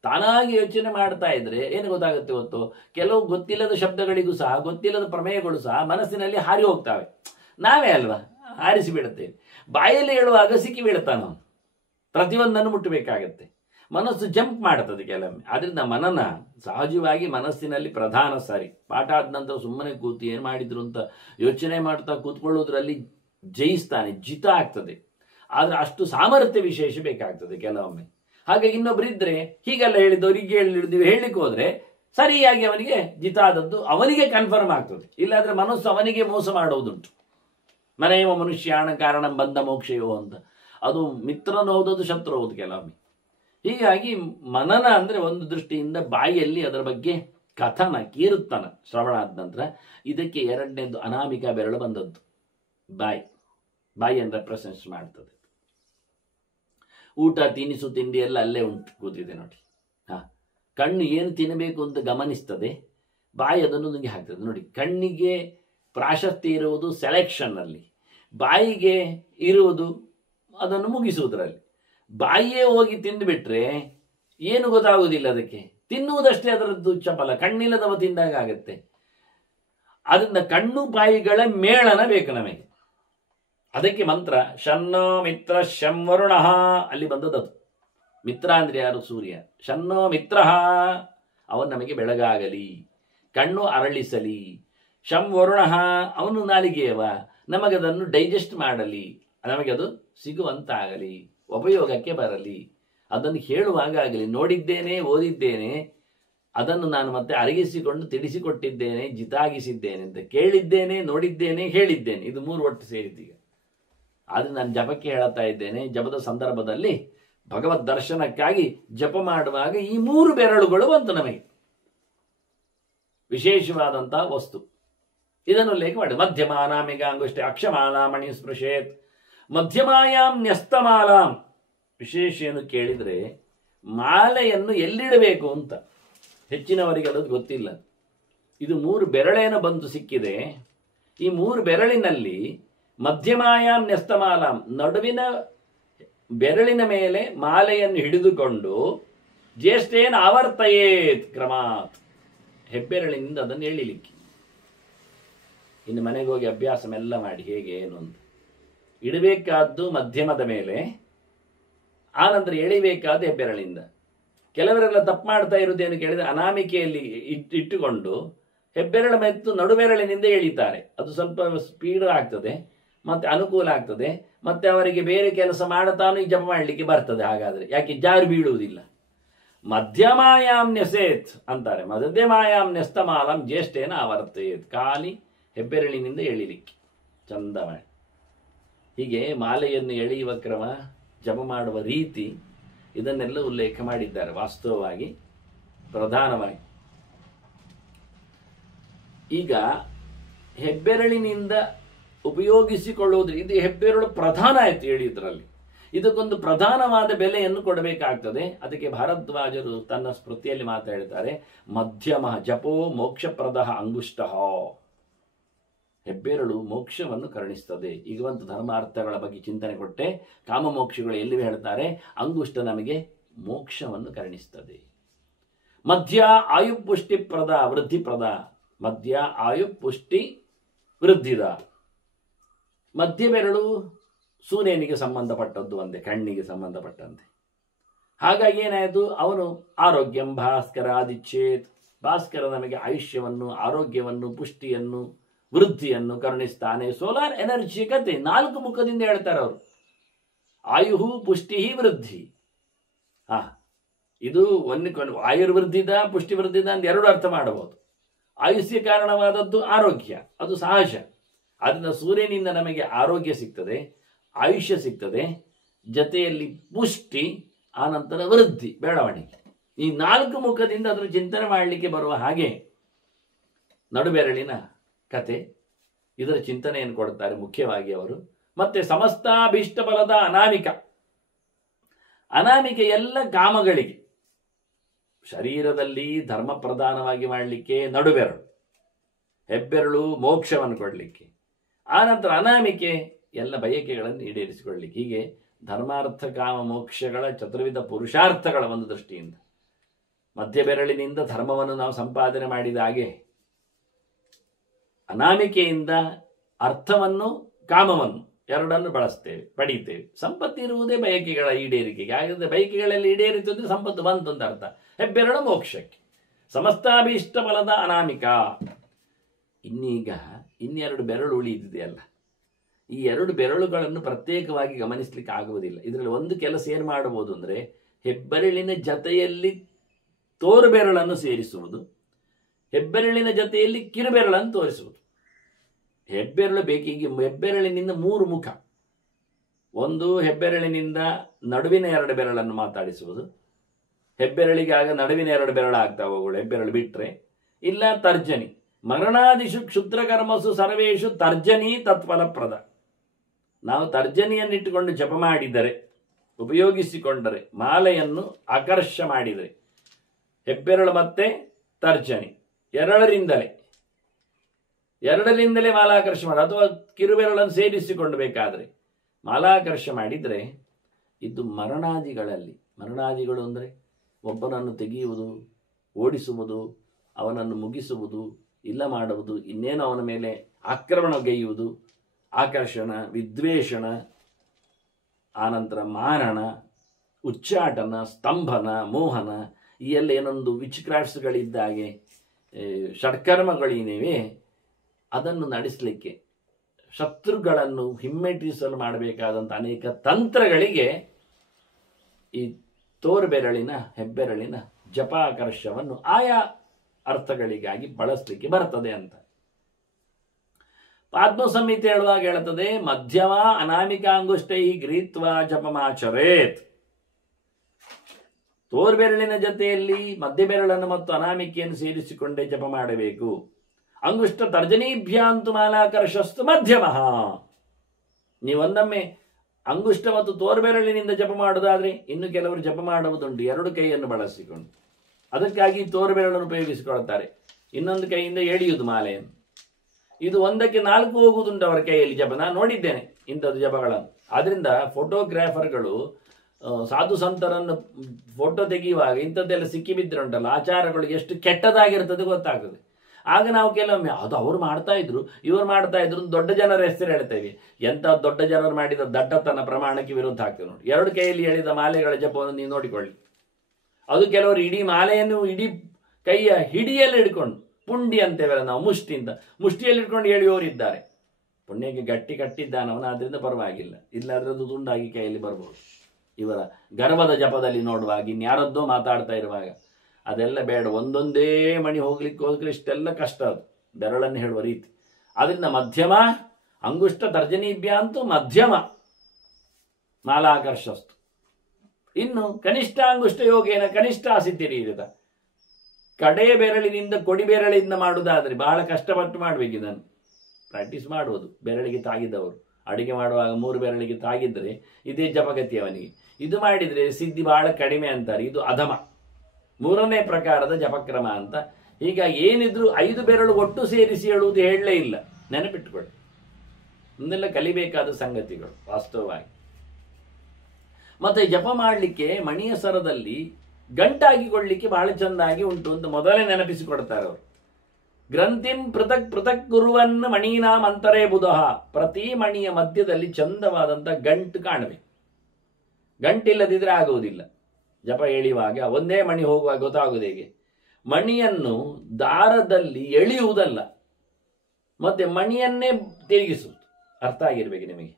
ತಾನಾಗಿ ಯೋಚನೆ ಮಾಡ್ತಾ ಇದ್ರೆ ಏನು ಗೊತ್ತಾಗುತ್ತೆ ಗೊತ್ತು, ಕೆಲವು ಗೊತ್ತಿಲ್ಲದ ಶಬ್ದಗಳಿಗೂ ಸಹ ಗೊತ್ತಿಲ್ಲದ ಪ್ರಮೇಯಗಳು ಸಹ ಮನಸ್ಸಿನಲ್ಲಿ ಹಾರಿ ಹೋಗ್ತವೆ. ನಾವೇ ಅಲ್ವಾ ಹಾರಿಸಿ ಬಿಡುತ್ತೇವೆ. ಬಾಯಲ್ಲಿ ಹೇಳುವಾಗ ಸಿಕ್ಕಿ ಬೀಳುತ್ತಾನ, ಪ್ರತಿಯೊಂದನ್ನು ಮುಟ್ಟಬೇಕಾಗತ್ತೆ. ಮನಸ್ಸು ಜಂಪ್ ಮಾಡ್ತದೆ ಕೆಲವೊಮ್ಮೆ. ಆದ್ರಿಂದ ಮನನ ಸಹಜವಾಗಿ ಮನಸ್ಸಿನಲ್ಲಿ ಪ್ರಧಾನ ಸಾರಿ. ಪಾಠ ಆದ ನಂತರ ಸುಮ್ಮನೆ ಕೂತು ಏನು ಮಾಡಿದ್ರು ಅಂತ ಯೋಚನೆ ಮಾಡ್ತಾ ಕೂತ್ಕೊಳ್ಳೋದ್ರಲ್ಲಿ ಜಯಿಸ್ತಾನೆ, ಜಿತ ಆಗ್ತದೆ. ಆದರೆ ಅಷ್ಟು ಸಾಮರ್ಥ್ಯ ವಿಶೇಷ ಬೇಕಾಗ್ತದೆ ಕೆಲವೊಮ್ಮೆ. ಹಾಗಾಗಿ ಇನ್ನೊಬ್ಬರಿದ್ರೆ ಹೀಗೆಲ್ಲ ಹೇಳಿದ್ದವ್ರು ಹೀಗೆ ಹೇಳಿದ್ದೀವಿ ಹೇಳಲಿಕ್ಕೆ ಹೋದ್ರೆ ಸರಿಯಾಗಿ ಅವನಿಗೆ ಜಿತ ಆದದ್ದು ಅವನಿಗೆ ಕನ್ಫರ್ಮ್ ಆಗ್ತದೆ. ಇಲ್ಲಾಂದ್ರೆ ಮನಸ್ಸು ಅವನಿಗೆ ಮೋಸ ಮಾಡೋದುಂಟು. ಮನೆಯವ ಮನುಷ್ಯಾಣ ಕಾರಣ ಬಂದ ಮೋಕ್ಷಯೋ ಅಂತ. ಅದು ಮಿತ್ರನು ಹೌದದು ಶತ್ರು ಹೌದು ಕೆಲವೊಮ್ಮೆ. ಹೀಗಾಗಿ ಮನನ ಅಂದರೆ ಒಂದು ದೃಷ್ಟಿಯಿಂದ ಬಾಯಿಯಲ್ಲಿ ಅದರ ಬಗ್ಗೆ ಕಥನ ಕೀರ್ತನ ಶ್ರವಣ ಆದ ನಂತರ. ಇದಕ್ಕೆ ಎರಡನೇದು ಅನಾಮಿಕ ಬೆರಳು ಬಂದದ್ದು. ಬಾಯಿಯನ್ನು ರೆಪ್ರೆಸೆಂಟ್ ಮಾಡ್ತದೆ. ಊಟ ತಿನಿಸು ತಿಂಡಿ ಎಲ್ಲ ಅಲ್ಲೇ ಉಂಟು ಕೂತಿದೆ ನೋಡಿ. ಕಣ್ಣು ಏನು ತಿನ್ನಬೇಕು ಅಂತ ಗಮನಿಸ್ತದೆ, ಬಾಯಿ ಅದನ್ನು ನುಂಗಿ ಹಾಕ್ತದೆ ನೋಡಿ. ಕಣ್ಣಿಗೆ ಪ್ರಾಶಸ್ತ್ಯ ಇರುವುದು ಸೆಲೆಕ್ಷನ್ನಲ್ಲಿ, ಬಾಯಿಗೆ ಇರುವುದು ಅದನ್ನು ಮುಗಿಸುವುದರಲ್ಲಿ. ಬಾಯಿಯೇ ಹೋಗಿ ತಿಂದುಬಿಟ್ರೆ ಏನು ಗೊತ್ತಾಗುವುದಿಲ್ಲ ಅದಕ್ಕೆ. ತಿನ್ನುವುದಷ್ಟೇ ಅದರದ್ದು ಚಪಲ, ಕಣ್ಣಿಲ್ಲದವ ತಿಂದಾಗ ಆಗತ್ತೆ. ಅದರಿಂದ ಕಣ್ಣು ಬಾಯಿಗಳ ಮೇಳನ ಬೇಕು ನಮಗೆ. ಅದಕ್ಕೆ ಮಂತ್ರ ಶನ್ನೋ ಮಿತ್ರ ಶಂ ವರುಣ, ಅಲ್ಲಿ ಬಂದದ್ದು. ಮಿತ್ರ ಅಂದ್ರೆ ಯಾರು? ಸೂರ್ಯ. ಶನ್ನೋ ಮಿತ್ರ, ಅವನು ನಮಗೆ ಬೆಳಗಾಗಲಿ, ಕಣ್ಣು ಅರಳಿಸಲಿ. ಶಂ ವರುಣ, ಅವನು ನಾಲಿಗೆಯವ, ನಮಗದನ್ನು ಡೈಜೆಸ್ಟ್ ಮಾಡಲಿ, ನಮಗದು ಸಿಗುವಂತಾಗಲಿ, ಉಪಯೋಗಕ್ಕೆ ಬರಲಿ. ಅದನ್ನು ಹೇಳುವಾಗ ಆಗಲಿ. ನೋಡಿದ್ದೇನೆ, ಓದಿದ್ದೇನೆ, ಅದನ್ನು ನಾನು ಮತ್ತೆ ಅರಗಿಸಿಕೊಂಡು ತಿಳಿಸಿಕೊಟ್ಟಿದ್ದೇನೆ, ಜಿತಾಗಿಸಿದ್ದೇನೆ ಅಂತ. ಕೇಳಿದ್ದೇನೆ, ನೋಡಿದ್ದೇನೆ, ಹೇಳಿದ್ದೇನೆ, ಇದು 3 ಒಟ್ಟು ಸೇರಿದ್ದೀಗ. ಆದರೆ ನಾನು ಜಪಕ್ಕೆ ಹೇಳುತ್ತಾ ಇದ್ದೇನೆ. ಜಪದ ಸಂದರ್ಭದಲ್ಲಿ ಭಗವದ್ ದರ್ಶನಕ್ಕಾಗಿ ಜಪ ಮಾಡುವಾಗ ಈ 3 ಬೆರಳುಗಳು ಬಂತು ನಮಗೆ, ವಿಶೇಷವಾದಂತಹ ವಸ್ತು. ಇದನ್ನು ಉಲ್ಲೇಖ ಮಾಡಿ. ಮಧ್ಯಮಾನಾಮಿಗ ಅಂಗುಷ್ಟೇ ಅಕ್ಷಮಾಲಾ ಮಣಿ ಸ್ಪೃಶೇತ್ ಮಧ್ಯಮಾಯಾಂ ನ್ಯಸ್ತಮಾಲಾಂ. ವಿಶೇಷ ಏನು ಕೇಳಿದರೆ ಮಾಲೆಯನ್ನು ಎಲ್ಲಿಡಬೇಕು ಅಂತ ಹೆಚ್ಚಿನವರಿಗೆ ಅದು ಗೊತ್ತಿಲ್ಲ. ಇದು 3 ಬೆರಳೇನು ಬಂದು ಸಿಕ್ಕಿದೆ. ಈ 3 ಬೆರಳಿನಲ್ಲಿ ಮಧ್ಯಮಾಯಾಂ ನ್ಯಸ್ತಮಾಲಾಂ, ನಡುವಿನ ಬೆರಳಿನ ಮೇಲೆ ಮಾಲೆಯನ್ನು ಹಿಡಿದುಕೊಂಡು ಜ್ಯೇಷ್ಠೇನ ಆವರ್ತಯೇತ್ ಕ್ರಮಾತ್, ಹೆಬ್ಬೆರಳಿನಿಂದ ಅದನ್ನು ಎಳಿಲಿಕ್ಕೆ. ಇನ್ನು ಮನೆಗೆ ಹೋಗಿ ಅಭ್ಯಾಸ ಮೆಲ್ಲ ಮಾಡಿ ಹೇಗೆ ಏನು ಅಂತ. ಇಡಬೇಕಾದ್ದು ಮಧ್ಯಮದ ಮೇಲೆ, ಆನಂತರ ಎಳಿಬೇಕಾದ ಹೆಬ್ಬೆರಳಿಂದ. ಕೆಲವರೆಲ್ಲ ತಪ್ಪು ಮಾಡ್ತಾ ಇರುವುದೇನು ಕೇಳಿದರೆ ಅನಾಮಿಕೆಯಲ್ಲಿ ಇಟ್ಟುಕೊಂಡು ಹೆಬ್ಬೆರಳು ಮತ್ತು ನಡುಬೆರಳಿನಿಂದ ಎಳಿತಾರೆ. ಅದು ಸ್ವಲ್ಪ ಸ್ಪೀಡ್ ಆಗ್ತದೆ, ಮತ್ತೆ ಅನುಕೂಲ ಆಗ್ತದೆ, ಮತ್ತೆ ಅವರಿಗೆ ಬೇರೆ ಕೆಲಸ ಮಾಡುತ್ತಾನು ಜಪ ಮಾಡಲಿಕ್ಕೆ ಬರ್ತದೆ. ಹಾಗಾದರೆ ಯಾಕೆ ಜಾರು ಬೀಳುವುದಿಲ್ಲ. ಮಧ್ಯಮಾಯಾಮ್ ನ್ಯಸೇತ್ ಅಂತಾರೆ. ಮಧ್ಯಮಾಯಾಮ್ ನ್ಯಸ್ತಮಾಲಂ ಜ್ಯೇಷ್ಠೇನ ಆವರ್ತಯೇತ್, ಖಾಲಿ ಹೆಬ್ಬೆರಳಿನಿಂದ ಎಳಿಲಿಕ್ಕೆ ಚಂದ ಮಾಡಿ. ಹೀಗೆ ಮಾಲೆಯನ್ನು ಎಳೆಯುವ ಕ್ರಮ, ಜಪ ಮಾಡುವ ರೀತಿ, ಇದನ್ನೆಲ್ಲ ಉಲ್ಲೇಖ ಮಾಡಿದ್ದಾರೆ ವಾಸ್ತವವಾಗಿ ಪ್ರಧಾನವಾಗಿ. ಈಗ ಹೆಬ್ಬೆರಳಿನಿಂದ ಉಪಯೋಗಿಸಿಕೊಳ್ಳುವುದು, ಇದು ಹೆಬ್ಬೆರಳು ಪ್ರಧಾನ ಆಯಿತು ಎಳೆಯುವುದರಲ್ಲಿ. ಇದಕ್ಕೊಂದು ಪ್ರಧಾನವಾದ ಬೆಲೆಯನ್ನು ಕೊಡಬೇಕಾಗ್ತದೆ. ಅದಕ್ಕೆ ಭಾರದ್ವಾಜರು ತನ್ನ ಸ್ಮೃತಿಯಲ್ಲಿ ಮಾತಾಡ್ತಾರೆ, ಮಧ್ಯಮ ಜಪೋ ಮೋಕ್ಷಪ್ರದ ಅಂಗುಷ್ಟ. ಹೆಬ್ಬೆರಳು ಮೋಕ್ಷವನ್ನು ಕರುಣಿಸ್ತದೆ. ಈಗ ಒಂದು ಧರ್ಮಾರ್ಥಗಳ ಬಗ್ಗೆ ಚಿಂತನೆ ಕೊಟ್ಟೆ. ಕಾಮಮೋಕ್ಷಗಳು ಎಲ್ಲಿವೆ ಹೇಳ್ತಾರೆ, ಅಂಗುಷ್ಟ ನಮಗೆ ಮೋಕ್ಷವನ್ನು ಕರುಣಿಸ್ತದೆ. ಮಧ್ಯ ಆಯುಪುಷ್ಟಿಪ್ರದ ವೃದ್ಧಿಪ್ರದ, ಮಧ್ಯ ಆಯುಪುಷ್ಟಿ ವೃದ್ಧಿದ. ಮಧ್ಯ ಬೆರಳು ಸೂರ್ಯನಿಗೆ ಸಂಬಂಧಪಟ್ಟದ್ದು, ಒಂದೇ ಕಣ್ಣಿಗೆ ಸಂಬಂಧಪಟ್ಟಂತೆ. ಹಾಗಾಗಿ ಏನಾಯಿತು, ಅವನು ಆರೋಗ್ಯಂ ಭಾಸ್ಕರ ಆದಿಚ್ಛೇತ್, ಭಾಸ್ಕರ ನಮಗೆ ಆಯುಷ್ಯವನ್ನು, ಆರೋಗ್ಯವನ್ನು, ಪುಷ್ಟಿಯನ್ನು, ವೃದ್ಧಿಯನ್ನು ಕರುಣಿಸ್ತಾನೆ. ಸೋಲಾರ್ ಎನರ್ಜಿ ಕತೆ 4 ಮುಖದಿಂದ ಹೇಳ್ತಾರೆ ಅವರು. ಆಯುಹು ಪುಷ್ಟಿ ವೃದ್ಧಿ. ಇದು ಆಯುರ್ವೃದ್ಧಿದ ಪುಷ್ಟಿವೃದ್ಧಿದ ಅಂತ 2 ಅರ್ಥ ಮಾಡಬಹುದು. ಆಯುಷ್ಯ ಕಾರಣವಾದದ್ದು ಆರೋಗ್ಯ, ಅದು ಸಹಜ. ಅದರಿಂದ ಸೂರ್ಯನಿಂದ ನಮಗೆ ಆರೋಗ್ಯ ಸಿಗ್ತದೆ, ಆಯುಷ್ಯ ಸಿಗ್ತದೆ, ಜೊತೆಯಲ್ಲಿ ಪುಷ್ಟಿ, ಆನಂತರ ವೃದ್ಧಿ, ಬೆಳವಣಿಗೆ. ಈ 4 ಮುಖದಿಂದ ಅದನ್ನು ಚಿಂತನೆ ಮಾಡಲಿಕ್ಕೆ ಬರುವ ಹಾಗೆ ನಡುಬೆರಳಿನ ಕತೆ, ಇದರ ಚಿಂತನೆಯನ್ನು ಕೊಡ್ತಾರೆ ಮುಖ್ಯವಾಗಿ ಅವರು. ಮತ್ತೆ ಸಮಸ್ತಾಭೀಷ್ಟ ಫಲದ ಅನಾಮಿಕ. ಅನಾಮಿಕೆ ಎಲ್ಲ ಕಾಮಗಳಿಗೆ, ಶರೀರದಲ್ಲಿ ಧರ್ಮ ಪ್ರಧಾನವಾಗಿ ಮಾಡಲಿಕ್ಕೆ ನಡುಬೆರಳು, ಹೆಬ್ಬೆರಳು ಮೋಕ್ಷವನ್ನು ಕೊಡಲಿಕ್ಕೆ, ಆನಂತರ ಅನಾಮಿಕೆ ಎಲ್ಲ ಬಯಕೆಗಳನ್ನು ಈಡೇರಿಸಿಕೊಳ್ಳಲಿಕ್ಕೆ. ಹೀಗೆ ಧರ್ಮಾರ್ಥ ಕಾಮ ಮೋಕ್ಷಗಳ ಚತುರ್ವಿಧ ಪುರುಷಾರ್ಥಗಳ ಒಂದು ದೃಷ್ಟಿಯಿಂದ ಮಧ್ಯ ಬೆರಳಿನಿಂದ ಧರ್ಮವನ್ನು ನಾವು ಸಂಪಾದನೆ ಮಾಡಿದ ಹಾಗೆ, ಅನಾಮಿಕೆಯಿಂದ ಅರ್ಥವನ್ನು ಕಾಮವನ್ನು ಎರಡನ್ನು ಪಡೀತೇವೆ. ಸಂಪತ್ತು ಇರುವುದೇ ಬಯಕೆಗಳ ಈಡೇರಿಕೆಗೆ. ಹಾಗಾದ್ರೆ ಬಯಕೆಗಳೆಲ್ಲ ಈಡೇರಿತಂದ್ರೆ ಸಂಪತ್ತು ಬಂತು ಅಂತ ಅರ್ಥ. ಹೆಬ್ಬೆರಳು ಮೋಕ್ಷಕ್ಕೆ. ಸಮಸ್ತಾಭೀಷ್ಟ ಫಲದ ಅನಾಮಿಕ. ಇನ್ನೀಗ 2 ಬೆರಳು ಉಳಿದಿದೆಯಲ್ಲ, ಈ 2 ಬೆರಳುಗಳನ್ನು ಪ್ರತ್ಯೇಕವಾಗಿ ಗಮನಿಸಲಿಕ್ಕೆ ಆಗುವುದಿಲ್ಲ. ಇದರಲ್ಲಿ ಒಂದು ಕೆಲಸ ಏನು ಮಾಡಬಹುದು ಅಂದರೆ, ಹೆಬ್ಬೆರಳಿನ ಜೊತೆಯಲ್ಲಿ ತೋರು ಬೆರಳನ್ನು ಸೇರಿಸುವುದು, ಹೆಬ್ಬೆರಳಿನ ಜೊತೆಯಲ್ಲಿ ಕಿರುಬೆರಳನ್ನು ತೋರಿಸುವುದು. ಹೆಬ್ಬೆರಳು ಬೇಕೀಗ ಹೆಬ್ಬೆರಳಿನಿಂದ 3 ಮುಖ. ಒಂದು ಹೆಬ್ಬೆರಳಿನಿಂದ ನಡುವಿನ 2 ಬೆರಳನ್ನು ಮಾತಾಡಿಸುವುದು. ಹೆಬ್ಬೆರಳಿಗೆ ಆಗ ನಡುವಿನ 2 ಬೆರಳು ಆಗ್ತಾ ಹೋಗೋಳು, ಹೆಬ್ಬೆರಳು ಬಿಟ್ರೆ. ಇಲ್ಲ ತರ್ಜನಿ. ಮರಣಾದಿಷು ಕ್ಷುದ್ರಕರ್ಮಸು ಸರ್ವೇಶು ತರ್ಜನಿ ತತ್ಫಲಪ್ರದ. ನಾವು ತರ್ಜನಿಯನ್ನಿಟ್ಟುಕೊಂಡು ಜಪ ಮಾಡಿದರೆ, ಉಪಯೋಗಿಸಿಕೊಂಡರೆ, ಮಾಲೆಯನ್ನು ಆಕರ್ಷ ಮಾಡಿದರೆ, ಹೆಬ್ಬೆರಳು ಮತ್ತೆ ತರ್ಜನಿ ಎರಡರಿಂದಲೇ ಮಾಲಾಕರ್ಷ ಮಾಡಿ, ಅಥವಾ ಕಿರುಬೆರಳನ್ನು ಸೇರಿಸಿಕೊಂಡು ಬೇಕಾದರೆ ಮಾಲಾಕರ್ಷ ಮಾಡಿದರೆ, ಇದು ಮರಣಾದಿಗಳು ಅಂದರೆ ಒಬ್ಬನನ್ನು ತೆಗೆಯುವುದು, ಓಡಿಸುವುದು, ಅವನನ್ನು ಮುಗಿಸುವುದು, ಇಲ್ಲ ಮಾಡುವುದು, ಇನ್ನೇನು ಅವನ ಮೇಲೆ ಆಕ್ರಮಣಗೈಯುವುದು, ಆಕರ್ಷಣ, ವಿದ್ವೇಷಣ, ಆನಂತರ ಮಾರಣ, ಉಚ್ಚಾಟನ, ಸ್ತಂಭನ, ಮೋಹನ, ಈ ಎಲ್ಲ ಏನೊಂದು ವಿಚ್ ಕ್ರಾಫ್ಟ್ಸ್ಗಳಿದ್ದಾಗೆ ಷಟ್ಕರ್ಮಗಳೇನಿವೆ, ಅದನ್ನು ನಡೆಸಲಿಕ್ಕೆ, ಶತ್ರುಗಳನ್ನು ಹಿಮ್ಮೆಟ್ಟಿಸಲು ಮಾಡಬೇಕಾದಂಥ ಅನೇಕ ತಂತ್ರಗಳಿಗೆ ಈ ತೋರು ಬೆರಳಿನ, ಹೆಬ್ಬೆರಳಿನ ಜಪಾಕರ್ಷವನ್ನು ಆಯಾ ಅರ್ಥಗಳಿಗಾಗಿ ಬಳಸಲಿಕ್ಕೆ ಬರ್ತದೆ ಅಂತ. ಆತ್ಮಸಂಹಿತೆ ಹೇಳುವಾಗ ಹೇಳುತ್ತದೆ, ಮಧ್ಯಮ ಅನಾಮಿಕಾಂಗುಷ್ಟೈ ಗೃಹೀತ್ವಾ ಜಪಮಾಚರೇತ್. ತೋರ್ಬೆರಳಿನ ಜೊತೆಯಲ್ಲಿ ಮಧ್ಯ ಬೆರಳನ್ನು ಮತ್ತು ಅನಾಮಿಕೆಯನ್ನು ಸೇರಿಸಿಕೊಂಡೇ ಜಪ ಮಾಡಬೇಕು. ಅಂಗುಷ್ಟ ತರ್ಜನೀಭ್ಯಾಂತು ಮಾಲಾಕರ್ಷಸ್ತು ಮಧ್ಯಮ. ನೀವೊಂದೊಮ್ಮೆ ಅಂಗುಷ್ಟ ಮತ್ತು ತೋರ್ಬೆರಳಿನಿಂದ ಜಪ ಮಾಡುವುದಾದ್ರೆ, ಇನ್ನು ಕೆಲವರು ಜಪ ಮಾಡುವುದುಂಟು 2 ಕೈಯನ್ನು ಬಳಸಿಕೊಂಡು. ಅದಕ್ಕಾಗಿ ತೋರ್ಬೆರಳನ್ನು ಉಪಯೋಗಿಸಿಕೊಳ್ತಾರೆ, ಇನ್ನೊಂದು ಕೈಯಿಂದ ಎಳೆಯುವುದು ಮಾಲೆಯನ್ನು. ಇದು 1ಕ್ಕೆ 4 ಹೋಗುವುದುಂಟು ಅವರ ಕೈಯಲ್ಲಿ ಜಪ. ನಾನು ನೋಡಿದ್ದೇನೆ ಇಂಥದ್ದು ಜಪಗಳನ್ನು. ಆದ್ರಿಂದ ಫೋಟೋಗ್ರಾಫರ್ಗಳು ಸಾಧು ಸಂತರನ್ನು ಫೋಟೋ ತೆಗೆಯುವಾಗ ಇಂಥದ್ದೆಲ್ಲ ಸಿಕ್ಕಿಬಿದ್ರೆ ಉಂಟಲ್ಲ, ಆಚಾರಗಳು ಎಷ್ಟು ಕೆಟ್ಟದಾಗಿರ್ತದೆ ಗೊತ್ತಾಗ್ತದೆ. ಆಗ ನಾವು ಕೆಲವೊಮ್ಮೆ ಅದು ಅವ್ರು ಮಾಡ್ತಾ ಇದ್ರು ಇವ್ರು ಮಾಡ್ತಾ ಇದ್ರು ದೊಡ್ಡ ಜನರ ಹೆಸರು ಹೇಳ್ತೇವೆ. ಎಂಥ ದೊಡ್ಡ ಜನರು ಮಾಡಿದ ದಡ್ಡತನ ಪ್ರಮಾಣಕ್ಕೆ ವಿರುದ್ಧ ಆಗ್ತದೆ ನೋಡಿ. 2 ಕೈಯಲ್ಲಿ ಎಳೆದ ಮಾಲೆಗಳ ಜಪವನ್ನು ನೀವು ನೋಡಿಕೊಳ್ಳಿ. ಅದು ಕೆಲವರು ಇಡೀ ಮಾಲೆಯನ್ನು ಇಡೀ ಕೈಯ ಹಿಡಿಯಲ್ಲಿ ಹಿಡ್ಕೊಂಡು, ಪುಂಡಿ ಅಂತೇವಲ್ಲ ನಾವು, ಮುಷ್ಟಿಯಲ್ಲಿ ಹಿಡ್ಕೊಂಡು ಎಳೆಯುವವರಿದ್ದಾರೆ. ಪುಣ್ಯಕ್ಕೆ ಗಟ್ಟಿ ಕಟ್ಟಿದ್ದಾನವನ, ಆದ್ರಿಂದ ಪರವಾಗಿಲ್ಲ, ಇಲ್ಲಾದ್ರೆ ಅದು ತುಂಡಾಗಿ ಕೈಯಲ್ಲಿ ಬರ್ಬೋದು. ಇವರ ಗರ್ಭದ ಜಪದಲ್ಲಿ ನೋಡುವಾಗ ಇನ್ಯಾರದ್ದೋ ಮಾತಾಡ್ತಾ ಇರುವಾಗ ಅದೆಲ್ಲ ಬೇಡ. ಒಂದೊಂದೇ ಮಣಿ ಹೋಗ್ಲಿಕ್ಕೋಸ್ಕರ ಇಷ್ಟೆಲ್ಲ ಕಷ್ಟ, ಅದು ಬೆರಳನ್ನು ಹೇಳುವ ರೀತಿ. ಆದ್ರಿಂದ ಮಧ್ಯಮ ಅಂಗುಷ್ಟ ತರ್ಜನೀಭ್ಯ ಅಂತೂ ಮಧ್ಯಮ ಮಾಲಾಕರ್ಷಸ್ತು. ಇನ್ನು ಕನಿಷ್ಠ ಅಂಗುಷ್ಟ ಯೋಗೇನ ಕನಿಷ್ಠ ಸಿದ್ಧಿರೀರಿದ, ಕಡೆ ಬೆರಳಿನಿಂದ ಕೊಡಿ ಬೆರಳಿಂದ ಮಾಡುವುದಾದ್ರೆ ಬಹಳ ಕಷ್ಟಪಟ್ಟು ಮಾಡ್ಬೇಕು. ಇದನ್ನು ಪ್ರಾಕ್ಟೀಸ್ ಮಾಡುವುದು. ಬೆರಳಿಗೆ ತಾಗಿದವರು ಅಡಿಗೆ ಮಾಡುವಾಗ 3 ಬೆರಳಿಗೆ ತಾಗಿದ್ರೆ ಇದೇ ಜಪಗತಿ ಅವನಿಗೆ. ಇದು ಮಾಡಿದ್ರೆ ಸಿದ್ಧಿ ಬಹಳ ಕಡಿಮೆ ಅಂತಾರೆ. ಇದು ಅಧಮ, 3ನೇ ಪ್ರಕಾರದ ಜಪಕ್ರಮ ಅಂತ. ಹೀಗಾಗಿ ಏನಿದ್ರು 5 ಬೆರಳು ಒಟ್ಟು ಸೇರಿಸಿ ಹೇಳುವುದು ಹೇಳಲೇ ಇಲ್ಲ, ನೆನಪಿಟ್ಟುಕೊಳ್ಳಿ. ಇನ್ನೆಲ್ಲ ಕಲಿಬೇಕಾದ ಸಂಗತಿಗಳು ವಾಸ್ತವವಾಗಿ. ಮತ್ತೆ ಜಪ ಮಾಡಲಿಕ್ಕೆ ಮಣಿಯ ಸರದಲ್ಲಿ ಗಂಟಾಗಿಕೊಳ್ಳಿಕ್ಕೆ ಬಹಳ ಚೆಂದಾಗಿ ಉಂಟು ಅಂತ ಮೊದಲೇ ನೆನಪಿಸಿಕೊಡ್ತಾರೆ ಅವರು. ಗ್ರಂಥಿಂ ಪೃಥಕ್ ಪೃಥಕ್ ಗುರುವನ್ನ ಮಣೀನಾಂ ಅಂತರೇ ಬುಧಃ. ಪ್ರತಿ ಮಣಿಯ ಮಧ್ಯದಲ್ಲಿ ಚಂದವಾದಂಥ ಗಂಟು ಕಾಣಬೇಕು. ಗಂಟಿಲ್ಲದಿದ್ರೆ ಆಗುವುದಿಲ್ಲ. ಜಪ ಎಳೆಯುವಾಗ ಒಂದೇ ಮಣಿ ಹೋಗುವಾಗ ಗೊತ್ತಾಗುವುದು ಹೇಗೆ? ಮಣಿಯನ್ನು ದಾರದಲ್ಲಿ ಎಳೆಯುವುದಲ್ಲ, ಮತ್ತೆ ಮಣಿಯನ್ನೇ ತಿರುಗಿಸುವುದು. ಅರ್ಥ ಆಗಿರ್ಬೇಕು ನಿಮಗೆ.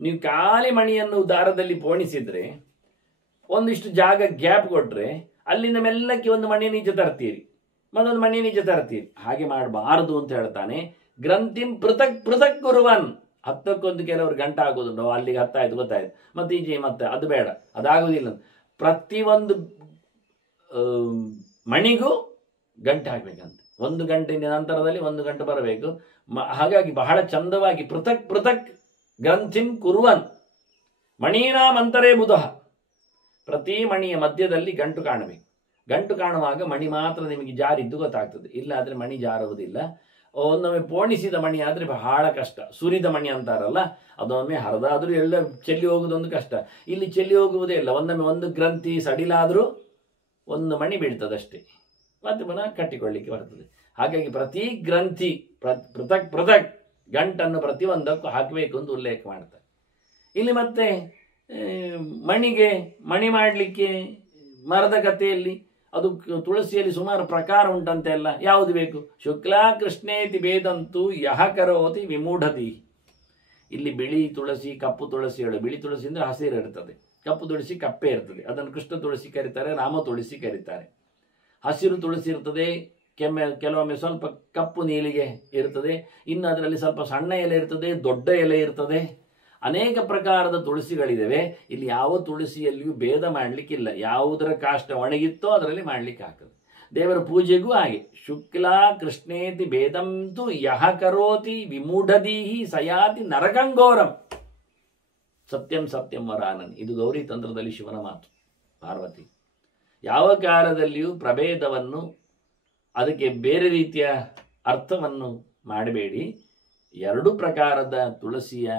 ನೀವು ಖಾಲಿ ಮಣಿಯನ್ನು ದಾರದಲ್ಲಿ ಪೋಣಿಸಿದ್ರೆ ಒಂದಿಷ್ಟು ಜಾಗ ಗ್ಯಾಪ್ ಕೊಟ್ರೆ ಅಲ್ಲಿಂದ ಮೆಲ್ಲಕ್ಕೆ ಒಂದು ಮಣಿ ನೀಚೆ ತರ್ತೀರಿ, ಮತ್ತೊಂದು ಮಣಿ ನೀಚೆ ತರ್ತೀರಿ. ಹಾಗೆ ಮಾಡಬಾರದು ಅಂತ ಹೇಳ್ತಾನೆ. ಗ್ರಂಥಿಂ ಪೃಥಕ್ ಪೃಥಕ್ ಗುರುವನ್. 10ಕ್ಕೊಂದು ಕೆಲವರು ಗಂಟೆ ಆಗೋದುಂಟು, ಅಲ್ಲಿಗೆ 10 ಆಯ್ತು ಗೊತ್ತಾಯ್ತು, ಮತ್ತೆ ಈಜೆ ಮತ್ತೆ ಅದು ಬೇಡ, ಅದಾಗುವುದಿಲ್ಲ. ಪ್ರತಿಯೊಂದು ಮಣಿಗೂ ಗಂಟೆ ಹಾಕ್ಬೇಕಂತೆ. 1 ಗಂಟೆಯ ನಂತರದಲ್ಲಿ 1 ಗಂಟೆ ಬರಬೇಕು. ಹಾಗಾಗಿ ಬಹಳ ಚಂದವಾಗಿ ಪೃಥಕ್ ಪೃಥಕ್ ಗ್ರಂಥಿಂ ಕುರುವನ್ ಮಣೀನಾಂ ಅಂತರೇ ಬುಧಃ. ಪ್ರತಿ ಮಣಿಯ ಮಧ್ಯದಲ್ಲಿ ಗಂಟು ಕಾಣಬೇಕು. ಗಂಟು ಕಾಣುವಾಗ ಮಣಿ ಮಾತ್ರ ನಿಮಗೆ ಜಾರಿದ್ದು ಗೊತ್ತಾಗ್ತದೆ, ಇಲ್ಲ ಆದ್ರೆ ಮಣಿ ಜಾರುವುದಿಲ್ಲ. ಒಂದೊಮ್ಮೆ ಪೋಣಿಸಿದ ಮಣಿ ಆದ್ರೆ ಬಹಳ ಕಷ್ಟ. ಸುರಿದ ಮಣಿ ಅಂತಾರಲ್ಲ, ಅದೊಮ್ಮೆ ಹರಿದಾದ್ರೂ ಎಲ್ಲ ಚೆಲ್ಲಿ ಹೋಗುದೊಂದು ಕಷ್ಟ. ಇಲ್ಲಿ ಚೆಲ್ಲಿ ಹೋಗುವುದೇ ಇಲ್ಲ. ಒಂದೊಮ್ಮೆ 1 ಗ್ರಂಥಿ ಸಡಿಲಾದ್ರೂ 1 ಮಣಿ ಬೀಳ್ತದಷ್ಟೇ, ಮತ್ತೆ ಪುನಃ ಕಟ್ಟಿಕೊಳ್ಳಿಕ್ಕೆ ಬರ್ತದೆ. ಹಾಗಾಗಿ ಪ್ರತಿ ಗ್ರಂಥಿ ಪೃಥಕ್ ಪೃಥಕ್ ಗಂಟನ್ನು ಪ್ರತಿಯೊಂದಕ್ಕೂ ಹಾಕಬೇಕು ಅಂತ ಉಲ್ಲೇಖ ಮಾಡ್ತಾರೆ ಇಲ್ಲಿ. ಮತ್ತೆ ಮಣಿ ಮಾಡಲಿಕ್ಕೆ ಮರದ ಕಥೆಯಲ್ಲಿ ಅದು ತುಳಸಿಯಲ್ಲಿ ಸುಮಾರು ಪ್ರಕಾರ ಉಂಟಂತೆಲ್ಲ. ಯಾವುದು ಬೇಕು? ಶುಕ್ಲಾ ಕೃಷ್ಣೇತಿ ಭೇದಂತೂ ಯಹ ಕರೋತಿ ವಿಮೂಢತಿ. ಇಲ್ಲಿ ಬಿಳಿ ತುಳಸಿ, ಕಪ್ಪು ತುಳಸಿ ಹೇಳು. ಬಿಳಿ ತುಳಸಿ ಅಂದ್ರೆ ಹಸಿರು ಇರ್ತದೆ, ಕಪ್ಪು ತುಳಸಿ ಕಪ್ಪೆ ಇರ್ತದೆ. ಅದನ್ನು ಕೃಷ್ಣ ತುಳಸಿ ಕರೀತಾರೆ, ರಾಮ ತುಳಸಿ ಕರೀತಾರೆ. ಹಸಿರು ತುಳಸಿ ಇರ್ತದೆ, ಕೆಲವೊಮ್ಮೆ ಸ್ವಲ್ಪ ಕಪ್ಪು ನೀಲಿಗೆ ಇರ್ತದೆ, ಇನ್ನು ಅದರಲ್ಲಿ ಸ್ವಲ್ಪ ಸಣ್ಣ ಎಲೆ ಇರ್ತದೆ, ದೊಡ್ಡ ಎಲೆ ಇರ್ತದೆ. ಅನೇಕ ಪ್ರಕಾರದ ತುಳಸಿಗಳಿದ್ದಾವೆ. ಇಲ್ಲಿ ಯಾವ ತುಳಸಿಯಲ್ಲಿಯೂ ಭೇದ ಮಾಡಲಿಕ್ಕಿಲ್ಲ. ಯಾವುದರ ಕಾಷ್ಟ ಒಣಗಿತ್ತೋ ಅದರಲ್ಲಿ ಮಾಡ್ಲಿಕ್ಕೆ ಆಗ್ತದೆ. ದೇವರ ಪೂಜೆಗೂ ಹಾಗೆ. ಶುಕ್ಲಾ ಕೃಷ್ಣೇತಿ ಭೇದಂತು ಯಹ ಕರೋತಿ ವಿಮೂಢದೀಹಿ ಸಯಾತಿ ನರಕಂಗೋರಂ. ಸತ್ಯಂ ಸತ್ಯಂ ವರಾನನ್. ಇದು ಗೌರಿ ತಂತ್ರದಲ್ಲಿ ಶಿವನ ಮಾತು. ಪಾರ್ವತಿ ಯಾವ ಕಾಲದಲ್ಲಿಯೂ ಪ್ರಭೇದವನ್ನು, ಅದಕ್ಕೆ ಬೇರೆ ರೀತಿಯ ಅರ್ಥವನ್ನು ಮಾಡಬೇಡಿ. 2 ಪ್ರಕಾರದ ತುಳಸಿಯ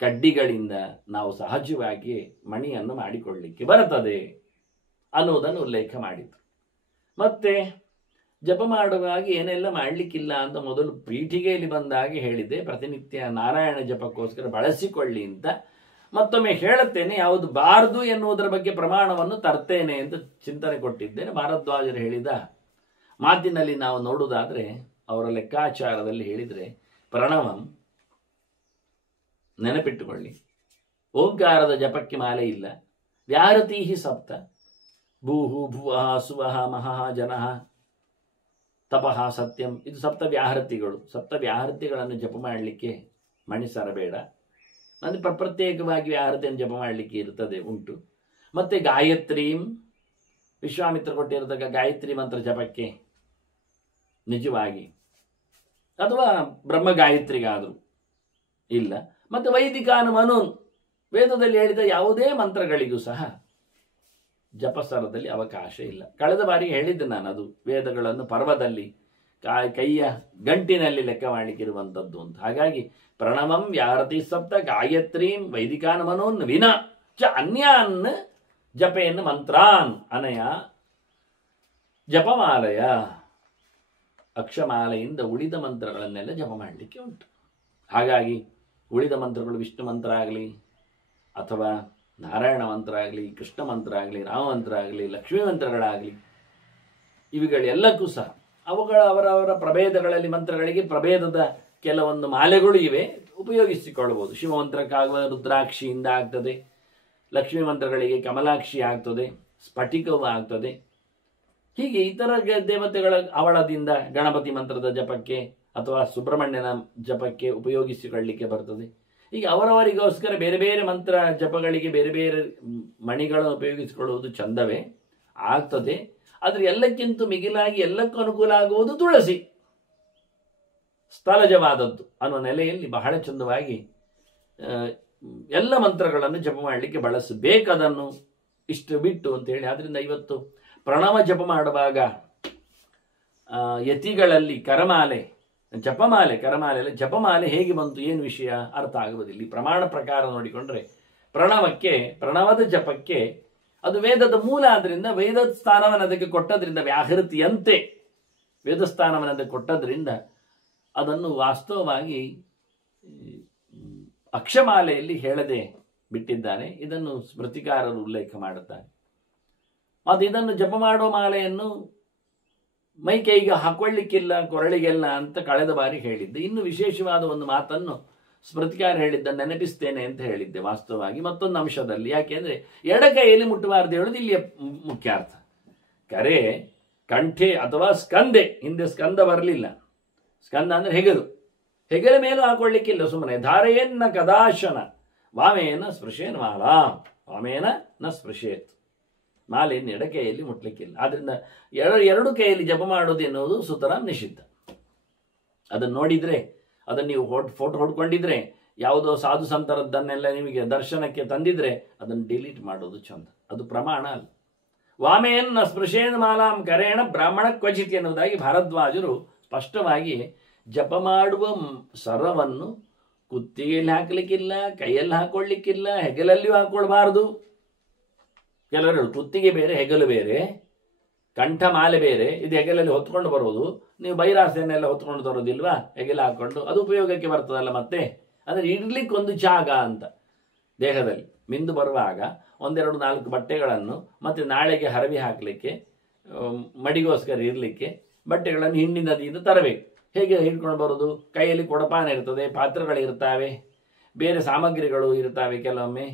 ಕಡ್ಡಿಗಳಿಂದ ನಾವು ಸಹಜವಾಗಿ ಮಣಿಯನ್ನು ಮಾಡಿಕೊಳ್ಳಲಿಕ್ಕೆ ಬರುತ್ತದೆ ಅನ್ನೋದನ್ನು ಉಲ್ಲೇಖ ಮಾಡಿತು. ಮತ್ತೆ ಜಪ ಮಾಡುವಾಗ ಏನೆಲ್ಲ ಮಾಡಲಿಕ್ಕಿಲ್ಲ ಅಂತ ಮೊದಲು ಪೀಠಿಗೆಯಲ್ಲಿ ಬಂದಾಗ ಹೇಳಿದ್ದೆ. ಪ್ರತಿನಿತ್ಯ ನಾರಾಯಣ ಜಪಕ್ಕೋಸ್ಕರ ಬಳಸಿಕೊಳ್ಳಿ ಅಂತ ಮತ್ತೊಮ್ಮೆ ಹೇಳುತ್ತೇನೆ. ಯಾವುದು ಬಾರದು ಎನ್ನುವುದರ ಬಗ್ಗೆ ಪ್ರಮಾಣವನ್ನು ತರ್ತೇನೆ ಅಂತ ಚಿಂತನೆ ಕೊಟ್ಟಿದ್ದೇನೆ. ಭಾರದ್ವಾಜರು ಹೇಳಿದ ಮಾತಿನಲ್ಲಿ ನಾವು ನೋಡುವುದಾದ್ರೆ, ಅವರ ಲೆಕ್ಕಾಚಾರದಲ್ಲಿ ಹೇಳಿದರೆ, ಪ್ರಣವಂ ನೆನಪಿಟ್ಟುಕೊಳ್ಳಿ, ಓಂಕಾರದ ಜಪಕ್ಕೆ ಮಾಲೆ ಇಲ್ಲ. ವ್ಯಾಹೃತೀಹಿ ಸಪ್ತ, ಭೂಹು ಭುವಃ ಸುವಃ ಮಹಃ ಜನಃ ತಪಃ ಸತ್ಯಂ. ಇದು ಸಪ್ತ ವ್ಯಾಹೃತಿಗಳು. ಸಪ್ತ ವ್ಯಾಹೃತಿಗಳನ್ನು ಜಪ ಮಾಡಲಿಕ್ಕೆ ಮಣಿಸರ ಬೇಡ. ಅಂದರೆ ಪ್ರತ್ಯೇಕವಾಗಿ ವ್ಯಾಹೃತಿಯನ್ನು ಜಪ ಮಾಡಲಿಕ್ಕೆ ಇರ್ತದೆ, ಉಂಟು. ಮತ್ತೆ ಗಾಯತ್ರೀಂ, ವಿಶ್ವಾಮಿತ್ರ ಕೊಟ್ಟಿರತಕ್ಕ ಗಾಯತ್ರಿ ಮಂತ್ರ ಜಪಕ್ಕೆ ನಿಜವಾಗಿ, ಅಥವಾ ಬ್ರಹ್ಮ ಗಾಯತ್ರಿಗಾದರೂ ಇಲ್ಲ. ಮತ್ತು ವೈದಿಕಾನುಮನೂನ್, ವೇದದಲ್ಲಿ ಹೇಳಿದ ಯಾವುದೇ ಮಂತ್ರಗಳಿಗೂ ಸಹ ಜಪಸರದಲ್ಲಿ ಅವಕಾಶ ಇಲ್ಲ. ಕಳೆದ ಬಾರಿ ಹೇಳಿದ್ದೆ ನಾನು, ಅದು ವೇದಗಳನ್ನು ಪರ್ವದಲ್ಲಿ ಕೈಯ ಗಂಟಿನಲ್ಲಿ ಲೆಕ್ಕ ಮಾಡಲಿಕ್ಕಿರುವಂಥದ್ದು ಅಂತ. ಹಾಗಾಗಿ ಪ್ರಣವಂ ವ್ಯಾಹರತಿ ಸಪ್ತ ಗಾಯತ್ರೀಂ ವೈದಿಕಾನ್ ಮನೋನ್ ವಿನ ಚ ಅನ್ಯಾನ್ ಜಪೇನ್ ಮಂತ್ರಾನ್ ಅನಯ ಜಪಮಾಲಯ. ಅಕ್ಷಮಾಲೆಯಿಂದ ಉಳಿದ ಮಂತ್ರಗಳನ್ನೆಲ್ಲ ಜಪ ಮಾಡಲಿಕ್ಕೆ ಉಂಟು. ಹಾಗಾಗಿ ಉಳಿದ ಮಂತ್ರಗಳು ವಿಷ್ಣು ಮಂತ್ರ ಆಗಲಿ ಅಥವಾ ನಾರಾಯಣ ಮಂತ್ರ ಆಗಲಿ, ಕೃಷ್ಣ ಮಂತ್ರ ಆಗಲಿ, ರಾಮ ಮಂತ್ರ ಆಗಲಿ, ಲಕ್ಷ್ಮೀ ಮಂತ್ರಗಳಾಗಲಿ, ಇವುಗಳೆಲ್ಲಕ್ಕೂ ಸಹ ಅವರವರ ಪ್ರಭೇದಗಳಲ್ಲಿ ಮಂತ್ರಗಳಿಗೆ ಪ್ರಭೇದದ ಕೆಲವೊಂದು ಮಾಲೆಗಳು ಇವೆ, ಉಪಯೋಗಿಸಿಕೊಳ್ಳಬಹುದು. ಶಿವಮಂತ್ರಕ್ಕಾಗುವ ರುದ್ರಾಕ್ಷಿಯಿಂದ ಆಗ್ತದೆ, ಲಕ್ಷ್ಮೀ ಮಂತ್ರಗಳಿಗೆ ಕಮಲಾಕ್ಷಿ ಆಗ್ತದೆ, ಸ್ಫಟಿಕವು ಆಗ್ತದೆ. ಹೀಗೆ ಇತರ ದೇವತೆಗಳ ಅವಳದಿಂದ ಗಣಪತಿ ಮಂತ್ರದ ಜಪಕ್ಕೆ ಅಥವಾ ಸುಬ್ರಹ್ಮಣ್ಯನ ಜಪಕ್ಕೆ ಉಪಯೋಗಿಸಿಕೊಳ್ಳಲಿಕ್ಕೆ ಬರ್ತದೆ. ಈಗ ಅವರವರಿಗೋಸ್ಕರ ಬೇರೆ ಬೇರೆ ಮಂತ್ರ ಜಪಗಳಿಗೆ ಬೇರೆ ಬೇರೆ ಮಣಿಗಳನ್ನು ಉಪಯೋಗಿಸಿಕೊಳ್ಳುವುದು ಚಂದವೇ ಆಗ್ತದೆ. ಆದರೆ ಎಲ್ಲಕ್ಕಿಂತ ಮಿಗಿಲಾಗಿ ಎಲ್ಲಕ್ಕೂ ಅನುಕೂಲ ಆಗುವುದು ತುಳಸಿ, ಸ್ಥಳಜವಾದದ್ದು ಅನ್ನೋ ನೆಲೆಯಲ್ಲಿ ಬಹಳ ಚಂದವಾಗಿ ಎಲ್ಲ ಮಂತ್ರಗಳನ್ನು ಜಪ ಮಾಡಲಿಕ್ಕೆ ಬಳಸಬೇಕದನ್ನು ಇಷ್ಟು ಬಿಟ್ಟು ಅಂತೇಳಿ. ಆದ್ದರಿಂದ ಇವತ್ತು ಪ್ರಣವ ಜಪ ಮಾಡುವಾಗ ಯತಿಗಳಲ್ಲಿ ಜಪಮಾಲೆ ಹೇಗೆ ಬಂತು, ಏನು ವಿಷಯ ಅರ್ಥ ಆಗುವುದಿಲ್ಲ. ಈ ಪ್ರಮಾಣ ಪ್ರಕಾರ ನೋಡಿಕೊಂಡ್ರೆ ಪ್ರಣವದ ಜಪಕ್ಕೆ ಅದು ವೇದದ ಮೂಲ ಆದ್ರಿಂದ, ವೇದ ಸ್ಥಾನವನ್ನು ಅದಕ್ಕೆ ಕೊಟ್ಟದ್ರಿಂದ, ವ್ಯಾಹೃತಿಯಂತೆ ವೇದ ಸ್ಥಾನವನ್ನು ಅದಕ್ಕೆ ಕೊಟ್ಟದ್ರಿಂದ ಅದನ್ನು ವಾಸ್ತವವಾಗಿ ಅಕ್ಷಮಾಲೆಯಲ್ಲಿ ಹೇಳದೆ ಬಿಟ್ಟಿದ್ದಾನೆ. ಇದನ್ನು ಸ್ಮೃತಿಕಾರರು ಉಲ್ಲೇಖ ಮಾಡುತ್ತಾರೆ. ಮತ್ತು ಇದನ್ನು ಜಪ ಮಾಡುವ ಮಾಲೆಯನ್ನು ಮೈ ಕೈಗೆ ಹಾಕೊಳ್ಳಿಕ್ಕಿಲ್ಲ, ಕೊರಳಿಗೆಲ್ಲ ಅಂತ ಕಳೆದ ಬಾರಿ ಹೇಳಿದ್ದೆ. ಇನ್ನು ವಿಶೇಷವಾದ ಒಂದು ಮಾತನ್ನು ಸ್ಮೃತಿಕಾರ ಹೇಳಿದ್ದ ನೆನಪಿಸ್ತೇನೆ ಅಂತ ಹೇಳಿದ್ದೆ. ವಾಸ್ತವವಾಗಿ ಮತ್ತೊಂದು ಅಂಶದಲ್ಲಿ, ಯಾಕೆಂದ್ರೆ ಎಡ ಕೈಯಲ್ಲಿ ಮುಟ್ಟಬಾರದು ಹೇಳೋದು ಇಲ್ಲಿಯ ಮುಖ್ಯ ಅರ್ಥ. ಕರೆ ಕಂಠೆ ಅಥವಾ ಸ್ಕಂದೆ, ಹಿಂದೆ ಸ್ಕಂದ ಬರಲಿಲ್ಲ. ಸ್ಕಂದ ಅಂದ್ರೆ ಹೆಗಲ ಮೇಲೂ ಹಾಕೊಳ್ಳಿಕ್ಕಿಲ್ಲ. ಸುಮ್ಮನೆ ಧಾರೆಯನ್ನ ಕದಾಶನ ವಾಮೇನ ಸ್ಪೃಶೇನ್ ಮಾಲಾ, ವಾಮೇನ ನ ಸ್ಪೃಶೇತ್, ಮಾಲೆಯನ್ನು ಎಡಕೈಯಲ್ಲಿ ಮುಟ್ಲಿಕ್ಕಿಲ್ಲ. ಆದ್ರಿಂದ ಎರಡು ಕೈಯಲ್ಲಿ ಜಪ ಮಾಡೋದು ಎನ್ನುವುದು ಸುತರಾಂ ನಿಷಿದ್ಧ. ಅದನ್ನು ನೋಡಿದ್ರೆ, ಅದನ್ನು ನೀವು ಫೋಟೋ ಹೊಡ್ಕೊಂಡಿದ್ರೆ, ಯಾವುದೋ ಸಾಧು ಸಂತರದ್ದನ್ನೆಲ್ಲ ನಿಮಗೆ ದರ್ಶನಕ್ಕೆ ತಂದಿದ್ರೆ ಅದನ್ನು ಡಿಲೀಟ್ ಮಾಡೋದು ಚಂದ. ಅದು ಪ್ರಮಾಣ ಅಲ್ಲ. ವಾಮೇನ ಸ್ಪೃಶೇನ್ ಮಾಲಾಂ ಕರೇಣ ಬ್ರಾಹ್ಮಣ ಕ್ವಚಿತ್ ಎನ್ನುವುದಾಗಿ ಭಾರದ್ವಾಜರು ಸ್ಪಷ್ಟವಾಗಿ ಜಪ ಮಾಡುವ ಸರವನ್ನು ಕುತ್ತಿಗೆಯಲ್ಲಿ ಹಾಕಲಿಕ್ಕಿಲ್ಲ, ಕೈಯಲ್ಲಿ ಹಾಕೊಳ್ಳಿಕ್ಕಿಲ್ಲ, ಹೆಗಲಲ್ಲಿಯೂ ಹಾಕೊಳ್ಬಾರದು. ಕೆಲವರು ಕುತ್ತಿಗೆ ಬೇರೆ, ಹೆಗಲು ಬೇರೆ, ಕಂಠ ಮಾಲೆ ಬೇರೆ, ಇದು ಹೆಗಲಲ್ಲಿ ಹೊತ್ಕೊಂಡು ಬರೋದು. ನೀವು ಬೈರಾಸೆಯನ್ನೆಲ್ಲ ಹೊತ್ಕೊಂಡು ತರೋದಿಲ್ವಾ, ಹೆಗಲ ಹಾಕೊಂಡು, ಅದು ಉಪಯೋಗಕ್ಕೆ ಬರ್ತದಲ್ಲ. ಮತ್ತೆ ಅಂದರೆ ಇಡ್ಲಿಕ್ಕೆ ಒಂದು ಜಾಗ ಅಂತ ದೇಹದಲ್ಲಿ ಮಿಂದು ಬರುವಾಗ 1-2-4 ಬಟ್ಟೆಗಳನ್ನು, ಮತ್ತೆ ನಾಳೆಗೆ ಹರವಿ ಹಾಕಲಿಕ್ಕೆ, ಮಡಿಗೋಸ್ಕರ ಇರಲಿಕ್ಕೆ ಬಟ್ಟೆಗಳನ್ನು ಹಿಂಡಿ ನದಿಯಿಂದ ತರಬೇಕು. ಹೇಗೆ ಹಿಡ್ಕೊಂಡು ಬರೋದು? ಕೈಯಲ್ಲಿ ಕೊಡಪಾನ ಇರ್ತದೆ, ಪಾತ್ರೆಗಳಿರ್ತವೆ, ಬೇರೆ ಸಾಮಗ್ರಿಗಳು ಇರ್ತವೆ ಕೆಲವೊಮ್ಮೆ.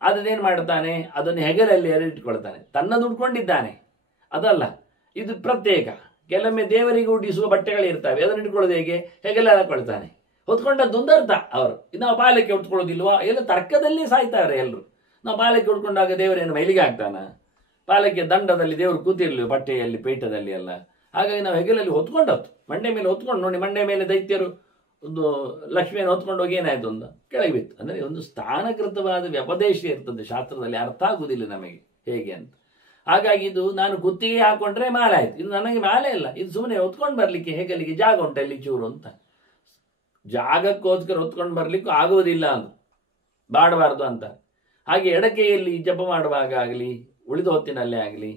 ಅದನ್ನೇನು ಮಾಡ್ತಾನೆ, ಅದನ್ನು ಹೆಗಲಲ್ಲಿ ಇಟ್ಕೊಳ್ತಾನೆ. ತನ್ನ ದುಡ್ಕೊಂಡಿದ್ದಾನೆ ಅದಲ್ಲ, ಇದು ಪ್ರತ್ಯೇಕ. ಕೆಲವೊಮ್ಮೆ ದೇವರಿಗೆ ಉಡಿಸುವ ಬಟ್ಟೆಗಳಿರ್ತವೆ, ಅದನ್ನು ಇಟ್ಕೊಳ್ಳೋದು ಹೇಗೆ? ಹೆಗಲ ಹಾಕೊಳ್ತಾನೆ. ಹೊತ್ಕೊಂಡದ್ದೊಂದು ಅರ್ಥ. ಅವರು ನಾವು ಬಾಲಕ್ಕೆ ಉಟ್ಕೊಳ್ಳೋದಿಲ್ವಾ? ಎಲ್ಲ ತರ್ಕದಲ್ಲಿ ಸಾಯ್ತಾರೆ ಎಲ್ಲರೂ. ನಾವು ಬಾಲಕ್ಕೆ ಉಟ್ಕೊಂಡಾಗ ದೇವರೇನು ಮೈಲಿಗೆ ಆಗ್ತಾನ? ಬಾಲಕ್ಕೆ ದಂಡದಲ್ಲಿ ದೇವರು ಕೂತಿರ್ಲಿ, ಬಟ್ಟೆಯಲ್ಲಿ ಪೀಠದಲ್ಲಿ ಎಲ್ಲ. ಹಾಗಾಗಿ ನಾವು ಹೆಗಲಲ್ಲಿ ಹೊತ್ಕೊಂಡದ್ದು, ಮಂಡೆ ಮೇಲೆ ಹೊತ್ಕೊಂಡು ನೋಡಿ. ಮಂಡೆ ಮೇಲೆ ದೈತ್ಯರು ಒಂದು ಲಕ್ಷ್ಮಿಯನ್ನು ಹೊತ್ಕೊಂಡು ಹೋಗಿ ಏನಾಯ್ತು ಅಂತ ಕೆಳಗೆ ಬಿತ್ತು. ಅಂದರೆ ಒಂದು ಸ್ಥಾನಕೃತವಾದ ವ್ಯಪದೇಶ ಇರ್ತದೆ ಶಾಸ್ತ್ರದಲ್ಲಿ, ಅರ್ಥ ಆಗುವುದಿಲ್ಲ ನಮಗೆ ಹೇಗೆ ಅಂತ. ಹಾಗಾಗಿ ಇದು ನಾನು ಕುತ್ತಿಗೆ ಹಾಕೊಂಡ್ರೆ ಮಾಲೆ ಆಯ್ತು, ಇದು ನನಗೆ ಮಾಲೆ ಇಲ್ಲ, ಇದು ಸುಮ್ಮನೆ ಹೊತ್ಕೊಂಡು ಬರ್ಲಿಕ್ಕೆ ಹೆಗಲಿಗೆ ಜಾಗ ಉಂಟಲ್ಲಿ ಚೂರು ಅಂತ. ಜಾಗಕ್ಕೋಸ್ಕರ ಹೊತ್ಕೊಂಡು ಬರ್ಲಿಕ್ಕೂ ಆಗುವುದಿಲ್ಲ ಅಂತ, ಬಾಡಬಾರ್ದು ಅಂತ. ಹಾಗೆ ಎಡಕೈಯಲ್ಲಿ ಜಪ ಮಾಡುವಾಗ ಆಗಲಿ, ಉಳಿದ ಹೊತ್ತಿನಲ್ಲೇ ಆಗಲಿ,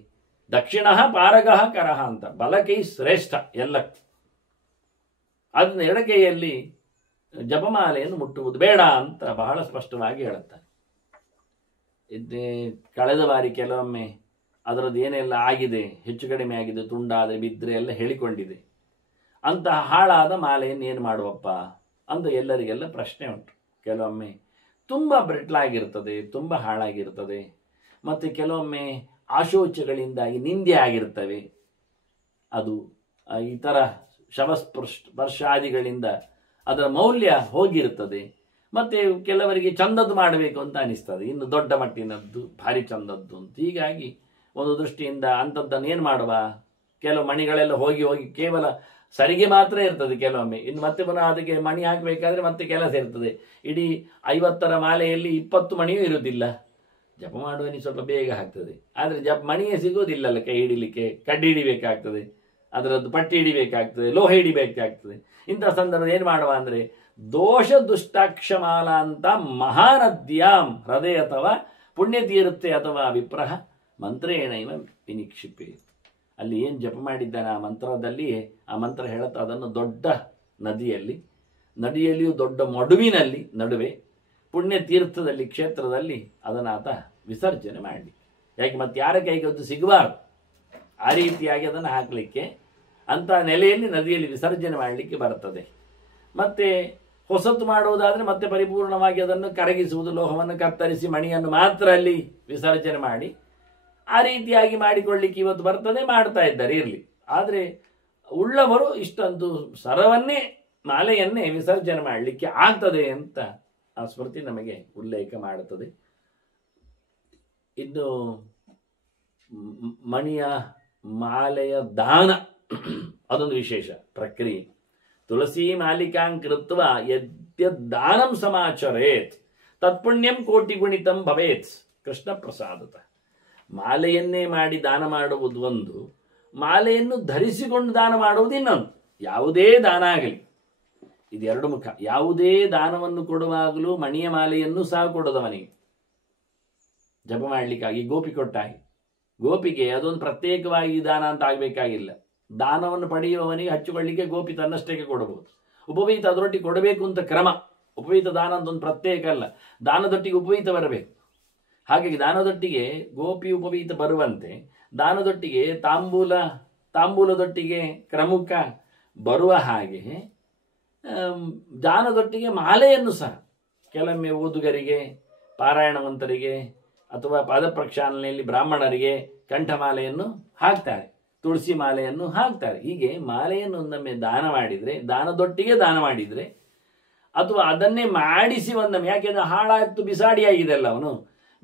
ದಕ್ಷಿಣ ಪಾರಗಃ ಕರಹ ಅಂತ, ಬಲಕೈ ಶ್ರೇಷ್ಠ ಎಲ್ಲಕ್ಕೂ. ಅದನ್ನ ಎಡಕೈಯಲ್ಲಿ ಜಪಮಾಲೆಯನ್ನು ಮುಟ್ಟುವುದು ಬೇಡ ಅಂತ ಬಹಳ ಸ್ಪಷ್ಟವಾಗಿ ಹೇಳುತ್ತಾರೆ. ಇದೇ ಕಳೆದ ಬಾರಿ ಕೆಲವೊಮ್ಮೆ ಅದರದ್ದು ಏನೆಲ್ಲ ಆಗಿದೆ, ಹೆಚ್ಚು ಕಡಿಮೆ ಆಗಿದೆ, ತುಂಡಾದರೆ ಬಿದ್ದರೆ ಎಲ್ಲ ಹೇಳಿಕೊಂಡಿದೆ. ಅಂತಹ ಹಾಳಾದ ಮಾಲೆಯನ್ನು ಏನು ಮಾಡುವಪ್ಪ ಅಂತ ಎಲ್ಲರಿಗೆಲ್ಲ ಪ್ರಶ್ನೆ ಉಂಟು. ಕೆಲವೊಮ್ಮೆ ತುಂಬ ಬ್ರಿಟ್ಲಾಗಿರ್ತದೆ, ತುಂಬ ಹಾಳಾಗಿರ್ತದೆ, ಮತ್ತು ಕೆಲವೊಮ್ಮೆ ಆಶೋಚಗಳಿಂದಾಗಿ ನಿಂದೆ ಆಗಿರ್ತವೆ. ಅದು ಇತರ ಶವಸ್ಪರ್ಶಾದಿಗಳಿಂದ ಅದರ ಮೌಲ್ಯ ಹೋಗಿರ್ತದೆ. ಮತ್ತು ಕೆಲವರಿಗೆ ಚಂದದ್ದು ಮಾಡಬೇಕು ಅಂತ ಅನಿಸ್ತದೆ, ಇನ್ನು ದೊಡ್ಡ ಮಟ್ಟಿನದ್ದು ಭಾರಿ ಚಂದದ್ದು ಅಂತ. ಹೀಗಾಗಿ ಒಂದು ದೃಷ್ಟಿಯಿಂದ ಅಂಥದ್ದನ್ನು ಏನು ಮಾಡುವ, ಕೆಲವು ಮಣಿಗಳೆಲ್ಲ ಹೋಗಿ ಹೋಗಿ ಕೇವಲ ಸರಿಗೆ ಮಾತ್ರ ಇರ್ತದೆ ಕೆಲವೊಮ್ಮೆ. ಇನ್ನು ಮತ್ತೆ ಪುನಃ ಅದಕ್ಕೆ ಮಣಿ ಹಾಕಬೇಕಾದ್ರೆ ಮತ್ತೆ ಕೆಲಸ ಇರ್ತದೆ. ಇಡೀ 50ರ ಮಾಲೆಯಲ್ಲಿ 20 ಮಣಿಯೂ ಇರುವುದಿಲ್ಲ. ಜಪ ಮಾಡುವನಿ ಸ್ವಲ್ಪ ಬೇಗ ಆಗ್ತದೆ, ಆದರೆ ಮಣಿಯೇ ಸಿಗೋದಿಲ್ಲಲ್ಲ ಕೈ ಹಿಡಿಲಿಕ್ಕೆ, ಕಡ್ಡಿ ಹಿಡಿಬೇಕಾಗ್ತದೆ. ಅದರದ್ದು ಪಟ್ಟಿ ಹಿಡಿಬೇಕಾಗ್ತದೆ, ಲೋಹ ಹಿಡಿಬೇಕಾಗ್ತದೆ. ಇಂಥ ಸಂದರ್ಭದಲ್ಲಿ ಏನು ಮಾಡುವ ಅಂದರೆ ದೋಷ ದುಷ್ಟಾಕ್ಷಮಾಲ ಅಂತ ಮಹಾನದ್ಯಾಂ ಹೃದಯ ಅಥವಾ ಪುಣ್ಯತೀರ್ಥ ಅಥವಾ ವಿಪ್ರಹ ಮಂತ್ರೇಣೈವ ವಿನಿಕ್ಷಿಪೆ. ಅಲ್ಲಿ ಏನು ಜಪ ಮಾಡಿದ್ದಾನೆ ಆ ಮಂತ್ರದಲ್ಲಿ, ಆ ಮಂತ್ರ ಹೇಳುತ್ತಾ ಅದನ್ನು ದೊಡ್ಡ ನದಿಯಲ್ಲಿಯೂ ದೊಡ್ಡ ಮಡುವಿನಲ್ಲಿ ನಡುವೆ ಪುಣ್ಯತೀರ್ಥದಲ್ಲಿ ಕ್ಷೇತ್ರದಲ್ಲಿ ಅದನ್ನು ಆತ ವಿಸರ್ಜನೆ ಮಾಡಲಿ. ಯಾಕೆ ಮತ್ತೆ ಯಾರ ಕೈಗೆ ಅದು ಸಿಗಬಾರ್ದು, ಆ ರೀತಿಯಾಗಿ ಅದನ್ನು ಹಾಕಲಿಕ್ಕೆ ಅಂಥ ನೆಲೆಯಲ್ಲಿ ನದಿಯಲ್ಲಿ ವಿಸರ್ಜನೆ ಮಾಡಲಿಕ್ಕೆ ಬರ್ತದೆ. ಮತ್ತೆ ಹೊಸತು ಮಾಡುವುದಾದರೆ ಮತ್ತೆ ಪರಿಪೂರ್ಣವಾಗಿ ಅದನ್ನು ಕರಗಿಸುವುದು, ಲೋಹವನ್ನು ಕತ್ತರಿಸಿ ಮಣಿಯನ್ನು ಮಾತ್ರ ಅಲ್ಲಿ ವಿಸರ್ಜನೆ ಮಾಡಿ ಆ ರೀತಿಯಾಗಿ ಮಾಡಿಕೊಳ್ಳಿಕ್ಕೆ ಇವತ್ತು ಬರ್ತದೆ, ಮಾಡ್ತಾ ಇದ್ದಾರೆ, ಇರಲಿ. ಆದರೆ ಉಳ್ಳವರು ಇಷ್ಟೊಂದು ಸರವನ್ನೇ ಮಾಲೆಯನ್ನೇ ವಿಸರ್ಜನೆ ಮಾಡಲಿಕ್ಕೆ ಆಗ್ತದೆ ಅಂತ ಆ ಸ್ಮೃತಿ ನಮಗೆ ಉಲ್ಲೇಖ ಮಾಡುತ್ತದೆ. ಇನ್ನು ಮಣಿಯ ಮಾಲೆಯ ದಾನ ಅದೊಂದು ವಿಶೇಷ ಪ್ರಕ್ರಿಯೆ. ತುಳಸಿ ಮಾಲಿಕಾಂ ಕೃತ್ವ ಯದ್ಯದ್ದಾನಂ ಸಮಾಚರೇತ್ ತತ್ಪುಣ್ಯಂ ಕೋಟಿ ಗುಣಿತಂ ಭವೇತ್ ಕೃಷ್ಣ ಪ್ರಸಾದತ. ಮಾಲೆಯನ್ನೇ ಮಾಡಿ ದಾನ ಮಾಡುವುದು ಒಂದು, ಮಾಲೆಯನ್ನು ಧರಿಸಿಕೊಂಡು ದಾನ ಮಾಡುವುದು ಇನ್ನೊಂದು. ಯಾವುದೇ ದಾನ ಆಗಲಿ ಇದು ಎರಡು ಮುಖ. ಯಾವುದೇ ದಾನವನ್ನು ಕೊಡುವಾಗಲೂ ಮಣಿಯ ಮಾಲೆಯನ್ನು ಸಹ ಕೊಡೋದವನಿಗೆ ಜಪ ಮಾಡಲಿಕ್ಕಾಗಿ ಗೋಪಿ ಕೊಟ್ಟಾಗಿ, ಗೋಪಿಗೆ ಅದೊಂದು ಪ್ರತ್ಯೇಕವಾಗಿ ದಾನ ಅಂತ ಆಗಬೇಕಾಗಿಲ್ಲ. ದಾನವನ್ನು ಪಡೆಯುವವನಿಗೆ ಹಚ್ಚಿಕೊಳ್ಳಿಕ್ಕೆ ಗೋಪಿ ತನ್ನಷ್ಟಕ್ಕೆ ಕೊಡಬಹುದು. ಉಪವೀತ ಅದರೊಟ್ಟಿಗೆ ಕೊಡಬೇಕು ಅಂತ ಕ್ರಮ. ಉಪವೀತ ದಾನ ಅಂತೊಂದು ಪ್ರತ್ಯೇಕ ಅಲ್ಲ, ದಾನದೊಟ್ಟಿಗೆ ಉಪವೀತ ಬರಬೇಕು. ಹಾಗಾಗಿ ದಾನದೊಟ್ಟಿಗೆ ಗೋಪಿ ಉಪವೀತ ಬರುವಂತೆ ದಾನದೊಟ್ಟಿಗೆ ತಾಂಬೂಲದೊಟ್ಟಿಗೆ ಕ್ರಮುಖ ಬರುವ ಹಾಗೆ ದಾನದೊಟ್ಟಿಗೆ ಮಾಲೆಯನ್ನು ಸಹ ಕೆಲವೊಮ್ಮೆ ಓದುಗರಿಗೆ, ಪಾರಾಯಣವಂತರಿಗೆ ಅಥವಾ ಪಾದ ಪ್ರಕ್ಷಾಲನೆಯಲ್ಲಿ ಬ್ರಾಹ್ಮಣರಿಗೆ ಕಂಠಮಾಲೆಯನ್ನು ಹಾಕ್ತಾರೆ, ತುಳಸಿ ಮಾಲೆಯನ್ನು ಹಾಕ್ತಾರೆ. ಹೀಗೆ ಮಾಲೆಯನ್ನು ಒಂದೊಮ್ಮೆ ದಾನ ಮಾಡಿದರೆ, ದಾನದೊಟ್ಟಿಗೆ ದಾನ ಮಾಡಿದರೆ, ಅಥವಾ ಅದನ್ನೇ ಮಾಡಿಸಿ ಒಂದೊಮ್ಮೆ, ಯಾಕೆಂದ್ರೆ ಹಾಳಾಯ್ತು ಬಿಸಾಡಿಯಾಗಿದೆ ಅಲ್ಲ, ಅವನು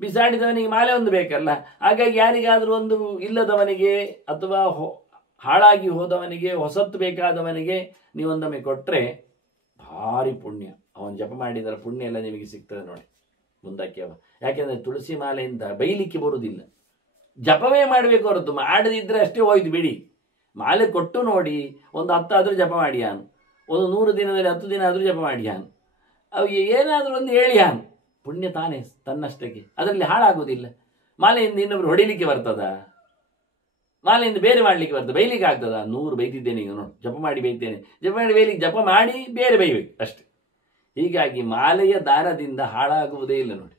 ಬಿಸಾಡಿದವನಿಗೆ ಮಾಲೆ ಒಂದು ಬೇಕಲ್ಲ. ಹಾಗಾಗಿ ಯಾರಿಗಾದರೂ ಒಂದು ಇಲ್ಲದವನಿಗೆ ಅಥವಾ ಹಾಳಾಗಿ ಹೋದವನಿಗೆ, ಹೊಸತ್ತು ಬೇಕಾದವನಿಗೆ ನೀವೊಂದೊಮ್ಮೆ ಕೊಟ್ಟರೆ ಭಾರಿ ಪುಣ್ಯ. ಅವನು ಜಪ ಮಾಡಿದರ ಪುಣ್ಯ ಎಲ್ಲ ನಿಮಗೆ ಸಿಗ್ತದೆ ನೋಡಿ ಮುಂದಕ್ಕೆ. ಯಾಕೆಂದರೆ ತುಳಸಿ ಮಾಲೆಯಿಂದ ಬೈಲಿಕ್ಕೆ ಬರುವುದಿಲ್ಲ, ಜಪವೇ ಮಾಡಬೇಕು ಹೊರತು ಮಾಡದಿದ್ದರೆ ಅಷ್ಟೇ ಹೋಯ್ತು ಬಿಡಿ. ಮಾಲೆ ಕೊಟ್ಟು ನೋಡಿ, ಒಂದು 10 ಆದರೂ ಜಪ ಮಾಡಿಯಾನು, ಒಂದು 100 ದಿನದಲ್ಲಿ 10 ದಿನ ಆದರೂ ಜಪ ಮಾಡಿಯಾನು, ಅವು ಏನಾದರೂ ಒಂದು ಹೇಳಿಯಾನು, ಪುಣ್ಯ ತಾನೇ ತನ್ನಷ್ಟಕ್ಕೆ, ಅದರಲ್ಲಿ ಹಾಳಾಗುವುದಿಲ್ಲ. ಮಾಲೆಯಿಂದ ಇನ್ನೊಬ್ರು ಹೊಡಿಲಿಕ್ಕೆ ಬರ್ತದ? ಮಾಲೆಯಿಂದ ಬೇರೆ ಮಾಡಲಿಕ್ಕೆ ಬರ್ತದೆ? ಬೈಲಿಕ್ಕೆ ಆಗ್ತದ? 100 ಬೈತಿದ್ದೇನೆ ಈಗ ನೋಡಿ, ಜಪ ಮಾಡಿ ಬೈತೇನೆ, ಜಪ ಮಾಡಿ ಬೈಲಿಕ್ಕೆ, ಜಪ ಮಾಡಿ ಬೇರೆ ಬೈಬೇಕು ಅಷ್ಟೆ. ಹೀಗಾಗಿ ಮಾಲೆಯ ದಾನದಿಂದ ಹಾಳಾಗುವುದೇ ಇಲ್ಲ ನೋಡಿ,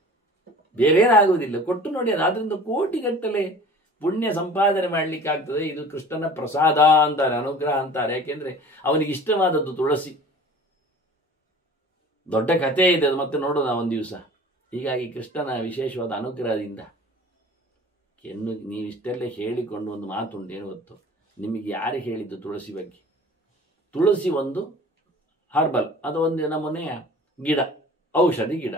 ಬೇರೇನಾಗುವುದಿಲ್ಲ. ಕೊಟ್ಟು ನೋಡಿ, ಅದರಿಂದ ಕೋಟಿಗಟ್ಟಲೆ ಪುಣ್ಯ ಸಂಪಾದನೆ ಮಾಡಲಿಕ್ಕೆ ಆಗ್ತದೆ. ಇದು ಕೃಷ್ಣನ ಪ್ರಸಾದ ಅಂತಾರೆ, ಅನುಗ್ರಹ ಅಂತಾರೆ. ಯಾಕೆಂದ್ರೆ ಅವನಿಗೆ ಇಷ್ಟವಾದದ್ದು ತುಳಸಿ. ದೊಡ್ಡ ಕಥೆ ಇದೆ, ಅದು ಮತ್ತೆ ನೋಡೋಣ ಒಂದು ದಿವಸ. ಹೀಗಾಗಿ ಕೃಷ್ಣನ ವಿಶೇಷವಾದ ಅನುಗ್ರಹದಿಂದ ನೀವಿಷ್ಟೆಲ್ಲ ಹೇಳಿಕೊಂಡು ಒಂದು ಮಾತುಂಟು, ಏನು ಗೊತ್ತು ನಿಮಗೆ? ಯಾರು ಹೇಳಿದ್ದು ತುಳಸಿ ಬಗ್ಗೆ? ತುಳಸಿ ಒಂದು ಹರ್ಬಲ್, ಅದು ಒಂದು ನಮೂನೆಯ ಗಿಡ, ಔಷಧಿ ಗಿಡ.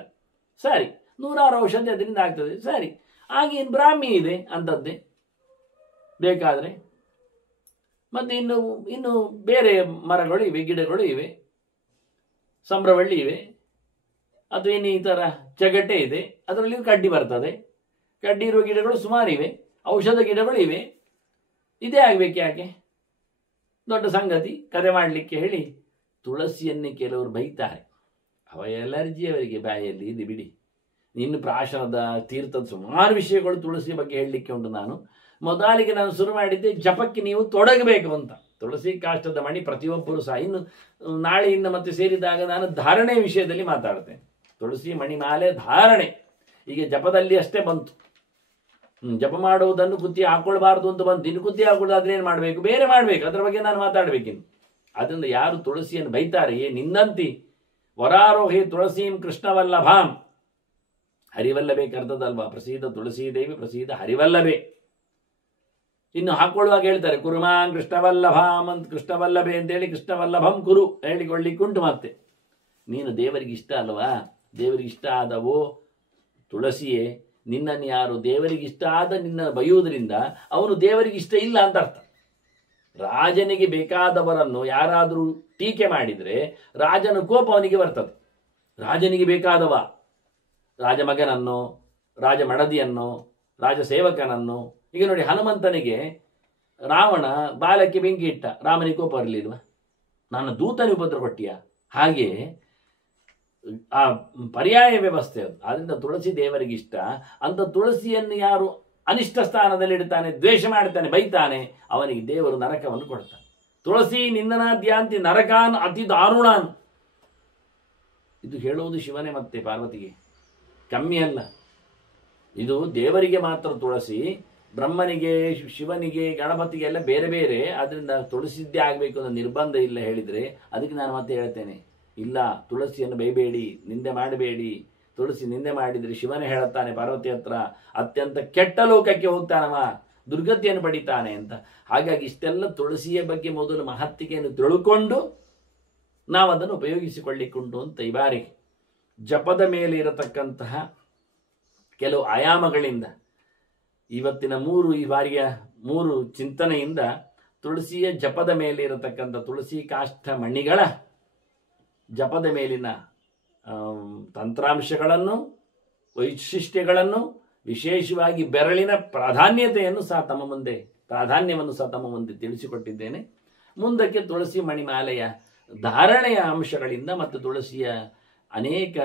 ಸರಿ, 100 ಔಷಧಿ ಅದರಿಂದ ಆಗ್ತದೆ. ಸರಿ, ಹಾಗೇನು ಬ್ರಾಹ್ಮಿ ಇದೆ ಅಂಥದ್ದೇ ಬೇಕಾದರೆ. ಮತ್ತು ಇನ್ನು ಬೇರೆ ಮರಗಳು ಇವೆ, ಗಿಡಗಳು ಇವೆ, ಸಂಬ್ರವಳ್ಳಿ ಇವೆ, ಅಥವಾ ಇನ್ನು ಈ ಥರ ಚಗಟೆ ಇದೆ, ಅದರಲ್ಲಿ ಕಡ್ಡಿ ಬರ್ತದೆ. ಕಡ್ಡಿ ಇರುವ ಗಿಡಗಳು ಸುಮಾರಿವೆ, ಔಷಧ ಗಿಡಗಳು ಇವೆ. ಇದೇ ಆಗಬೇಕು ಯಾಕೆ? ದೊಡ್ಡ ಸಂಗತಿ ಕರೆ ಮಾಡಲಿಕ್ಕೆ ಹೇಳಿ ತುಳಸಿಯನ್ನೇ ಕೆಲವರು ಬೈತಾರೆ. ಅವ ಎಲರ್ಜಿ ಅವರಿಗೆ ಬಾಯಲ್ಲಿ ಇದೆ ಬಿಡಿ. ಇನ್ನು ಪ್ರಾಶನದ ತೀರ್ಥದ ಸುಮಾರು ವಿಷಯಗಳು ತುಳಸಿ ಬಗ್ಗೆ ಹೇಳಲಿಕ್ಕೆ ಉಂಟು. ಮೊದಲಿಗೆ ನಾನು ಶುರು ಮಾಡಿದ್ದೆ ಜಪಕ್ಕೆ ನೀವು ತೊಡಗಬೇಕು ಅಂತ. ತುಳಸಿ ಕಾಷ್ಟದ ಮಣಿ ಪ್ರತಿಯೊಬ್ಬರು ಸಹ, ಇನ್ನು ನಾಳೆಯಿಂದ ಮತ್ತೆ ಸೇರಿದಾಗ ನಾನು ಧಾರಣೆ ವಿಷಯದಲ್ಲಿ ಮಾತಾಡ್ತೇನೆ. ತುಳಸಿ ಮಣಿ ಮಾಲೆ ಧಾರಣೆ ಈಗ ಜಪದಲ್ಲಿ ಅಷ್ಟೇ ಬಂತು. ಜಪ ಮಾಡುವುದನ್ನು ಕುತ್ತಿ ಹಾಕೊಳ್ಬಾರ್ದು ಅಂತ ಬಂತು. ಇನ್ನು ಕುತ್ತಿ ಹಾಕೊಳ್ಳೋದಾದ್ರೆ ಏನು ಮಾಡಬೇಕು? ಬೇರೆ ಮಾಡಬೇಕು. ಅದರ ಬಗ್ಗೆ ನಾನು ಮಾತಾಡಬೇಕಿನ್ನು. ಅದರಿಂದ ಯಾರು ತುಳಸಿಯನ್ನು ಬೈತಾರೆ, ನಿನ್ನಂತಿ ವರಾರೋಹಿ ತುಳಸೀಂ ಕೃಷ್ಣವಲ್ಲಭಾಂ, ಹರಿವಲ್ಲಭೆ ಕರ್ತದಲ್ವಾ, ಪ್ರಸೀದ ತುಳಸಿ ದೇವಿ ಪ್ರಸೀದ ಹರಿವಲ್ಲಭೆ. ಇನ್ನು ಹಾಕೊಳ್ಳುವಾಗ ಹೇಳ್ತಾರೆ ಕುರುಮಾಂ ಕೃಷ್ಣವಲ್ಲಭಾಂ ಅಂತ, ಕೃಷ್ಣವಲ್ಲಭೆ ಅಂತೇಳಿ ಕೃಷ್ಣವಲ್ಲಭಂ ಕುರು ಹೇಳಿಕೊಳ್ಳಿಕ್ಕುಂಟು. ಮತ್ತೆ ನೀನು ದೇವರಿಗೆ ಇಷ್ಟ ಅಲ್ವಾ? ದೇವರಿಗೆ ಇಷ್ಟ ಆದವೋ ತುಳಸಿಯೇ, ನಿನ್ನನ್ನು ಯಾರು ದೇವರಿಗೆ ಇಷ್ಟ ಆದ ನಿನ್ನ ಬೈಯುವುದರಿಂದ ಅವನು ದೇವರಿಗೆ ಇಷ್ಟ ಇಲ್ಲ ಅಂತ ಅರ್ಥ. ರಾಜನಿಗೆ ಬೇಕಾದವರನ್ನು ಯಾರಾದರೂ ಟೀಕೆ ಮಾಡಿದರೆ ರಾಜನ ಕೋಪ ಅವನಿಗೆ ಬರ್ತದೆ. ರಾಜನಿಗೆ ಬೇಕಾದವ ರಾಜಮಗನನ್ನು, ರಾಜ ಮಡದಿಯನ್ನು, ರಾಜ ಸೇವಕನನ್ನು, ಈಗ ನೋಡಿ ಹನುಮಂತನಿಗೆ ರಾವಣ ಬಾಲಕ್ಕೆ ಬೆಂಕಿ ಇಟ್ಟ, ರಾಮನಿಗೆ ಕೋಪ ಬರಲಿಲ್ವ? ನನ್ನ ದೂತನಿಗೆ ಉಪದ್ರ ಕೊಟ್ಟಿಯ? ಹಾಗೆ ಆ ಪರ್ಯಾಯ ವ್ಯವಸ್ಥೆ ಅದು. ಆದ್ರಿಂದ ತುಳಸಿ ದೇವರಿಗೆ ಇಷ್ಟ. ಅಂತ ತುಳಸಿಯನ್ನು ಯಾರು ಅನಿಷ್ಟ ಸ್ಥಾನದಲ್ಲಿ ಇಡ್ತಾನೆ, ದ್ವೇಷ ಮಾಡ್ತಾನೆ, ಬೈತಾನೆ, ಅವನಿಗೆ ದೇವರು ನರಕವನ್ನು ಕೊಡ್ತಾನೆ. ತುಳಸಿ ನಿಂದನಾದ್ಯಾಂತಿ ನರಕಾನ್ ಅತಿ ದಾರುಣಾನ್. ಇದು ಹೇಳುವುದು ಶಿವನೇ ಮತ್ತೆ ಪಾರ್ವತಿಗೆ, ಕಮ್ಮಿ ಅಲ್ಲ. ಇದು ದೇವರಿಗೆ ಮಾತ್ರ ತುಳಸಿ, ಬ್ರಹ್ಮನಿಗೆ, ಶಿವನಿಗೆ, ಗಣಪತಿಗೆ ಎಲ್ಲ ಬೇರೆ ಬೇರೆ. ಅದರಿಂದ ತುಳಸಿದ್ದೇ ಆಗಬೇಕು ಅನ್ನೋ ನಿರ್ಬಂಧ ಇಲ್ಲ. ಹೇಳಿದರೆ ಅದಕ್ಕೆ ನಾನು ಮತ್ತೆ ಹೇಳ್ತೇನೆ, ಇಲ್ಲ, ತುಳಸಿಯನ್ನು ಬೈಬೇಡಿ, ನಿಂದೆ ಮಾಡಬೇಡಿ. ತುಳಸಿ ನಿಂದೆ ಮಾಡಿದರೆ ಶಿವನೇ ಹೇಳುತ್ತಾನೆ ಪಾರ್ವತಿ ಹತ್ರ, ಅತ್ಯಂತ ಕೆಟ್ಟ ಲೋಕಕ್ಕೆ ಹೋಗ್ತಾನವ, ದುರ್ಗತಿಯನ್ನು ಪಡಿತಾನೆ ಅಂತ. ಹಾಗಾಗಿ ಇಷ್ಟೆಲ್ಲ ತುಳಸಿಯ ಬಗ್ಗೆ ಮೊದಲು ಮಹತ್ತಿಗೆಯನ್ನು ತಿಳ್ಕೊಂಡು ನಾವು ಅದನ್ನು ಉಪಯೋಗಿಸಿಕೊಳ್ಳಿಕ್ಕುಂಟು ಅಂತ ಈ ಬಾರಿ ಜಪದ ಮೇಲೆ ಇರತಕ್ಕಂತಹ ಕೆಲವು ಆಯಾಮಗಳಿಂದ ಇವತ್ತಿನ ಈ ಬಾರಿಯ 3 ಚಿಂತನೆಯಿಂದ ತುಳಸಿಯ ಜಪದ ಮೇಲೆ ಇರತಕ್ಕಂಥ ತುಳಸಿ ಕಾಷ್ಠ ಮಣಿಗಳ ಜಪದ ಮೇಲಿನ ತಂತ್ರಾಂಶಗಳನ್ನು, ವೈಶಿಷ್ಟ್ಯಗಳನ್ನು, ವಿಶೇಷವಾಗಿ ಬೆರಳಿನ ಪ್ರಾಧಾನ್ಯವನ್ನು ಸಹ ತಮ್ಮ ಮುಂದೆ ತಿಳಿಸಿಕೊಟ್ಟಿದ್ದೇನೆ. ಮುಂದಕ್ಕೆ ತುಳಸಿ ಮಣಿಮಾಲೆಯ ಧಾರಣೆಯ ಅಂಶಗಳಿಂದ ಮತ್ತು ತುಳಸಿಯ ಅನೇಕ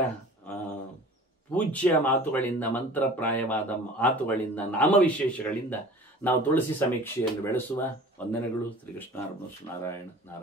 ಪೂಜ್ಯ ಮಾತುಗಳಿಂದ, ಮಂತ್ರಪ್ರಾಯವಾದ ಮಾತುಗಳಿಂದ, ನಾಮವಿಶೇಷಗಳಿಂದ ನಾವು ತುಳಸಿ ಸಮೀಕ್ಷೆಯನ್ನು ಬೆಳೆಸುವ. ವಂದನೆಗಳು. ಶ್ರೀಕೃಷ್ಣ ಅರ್ಪಣಮಸ್ತು. ನಾರಾಯಣ ನಾರಾಯಣ.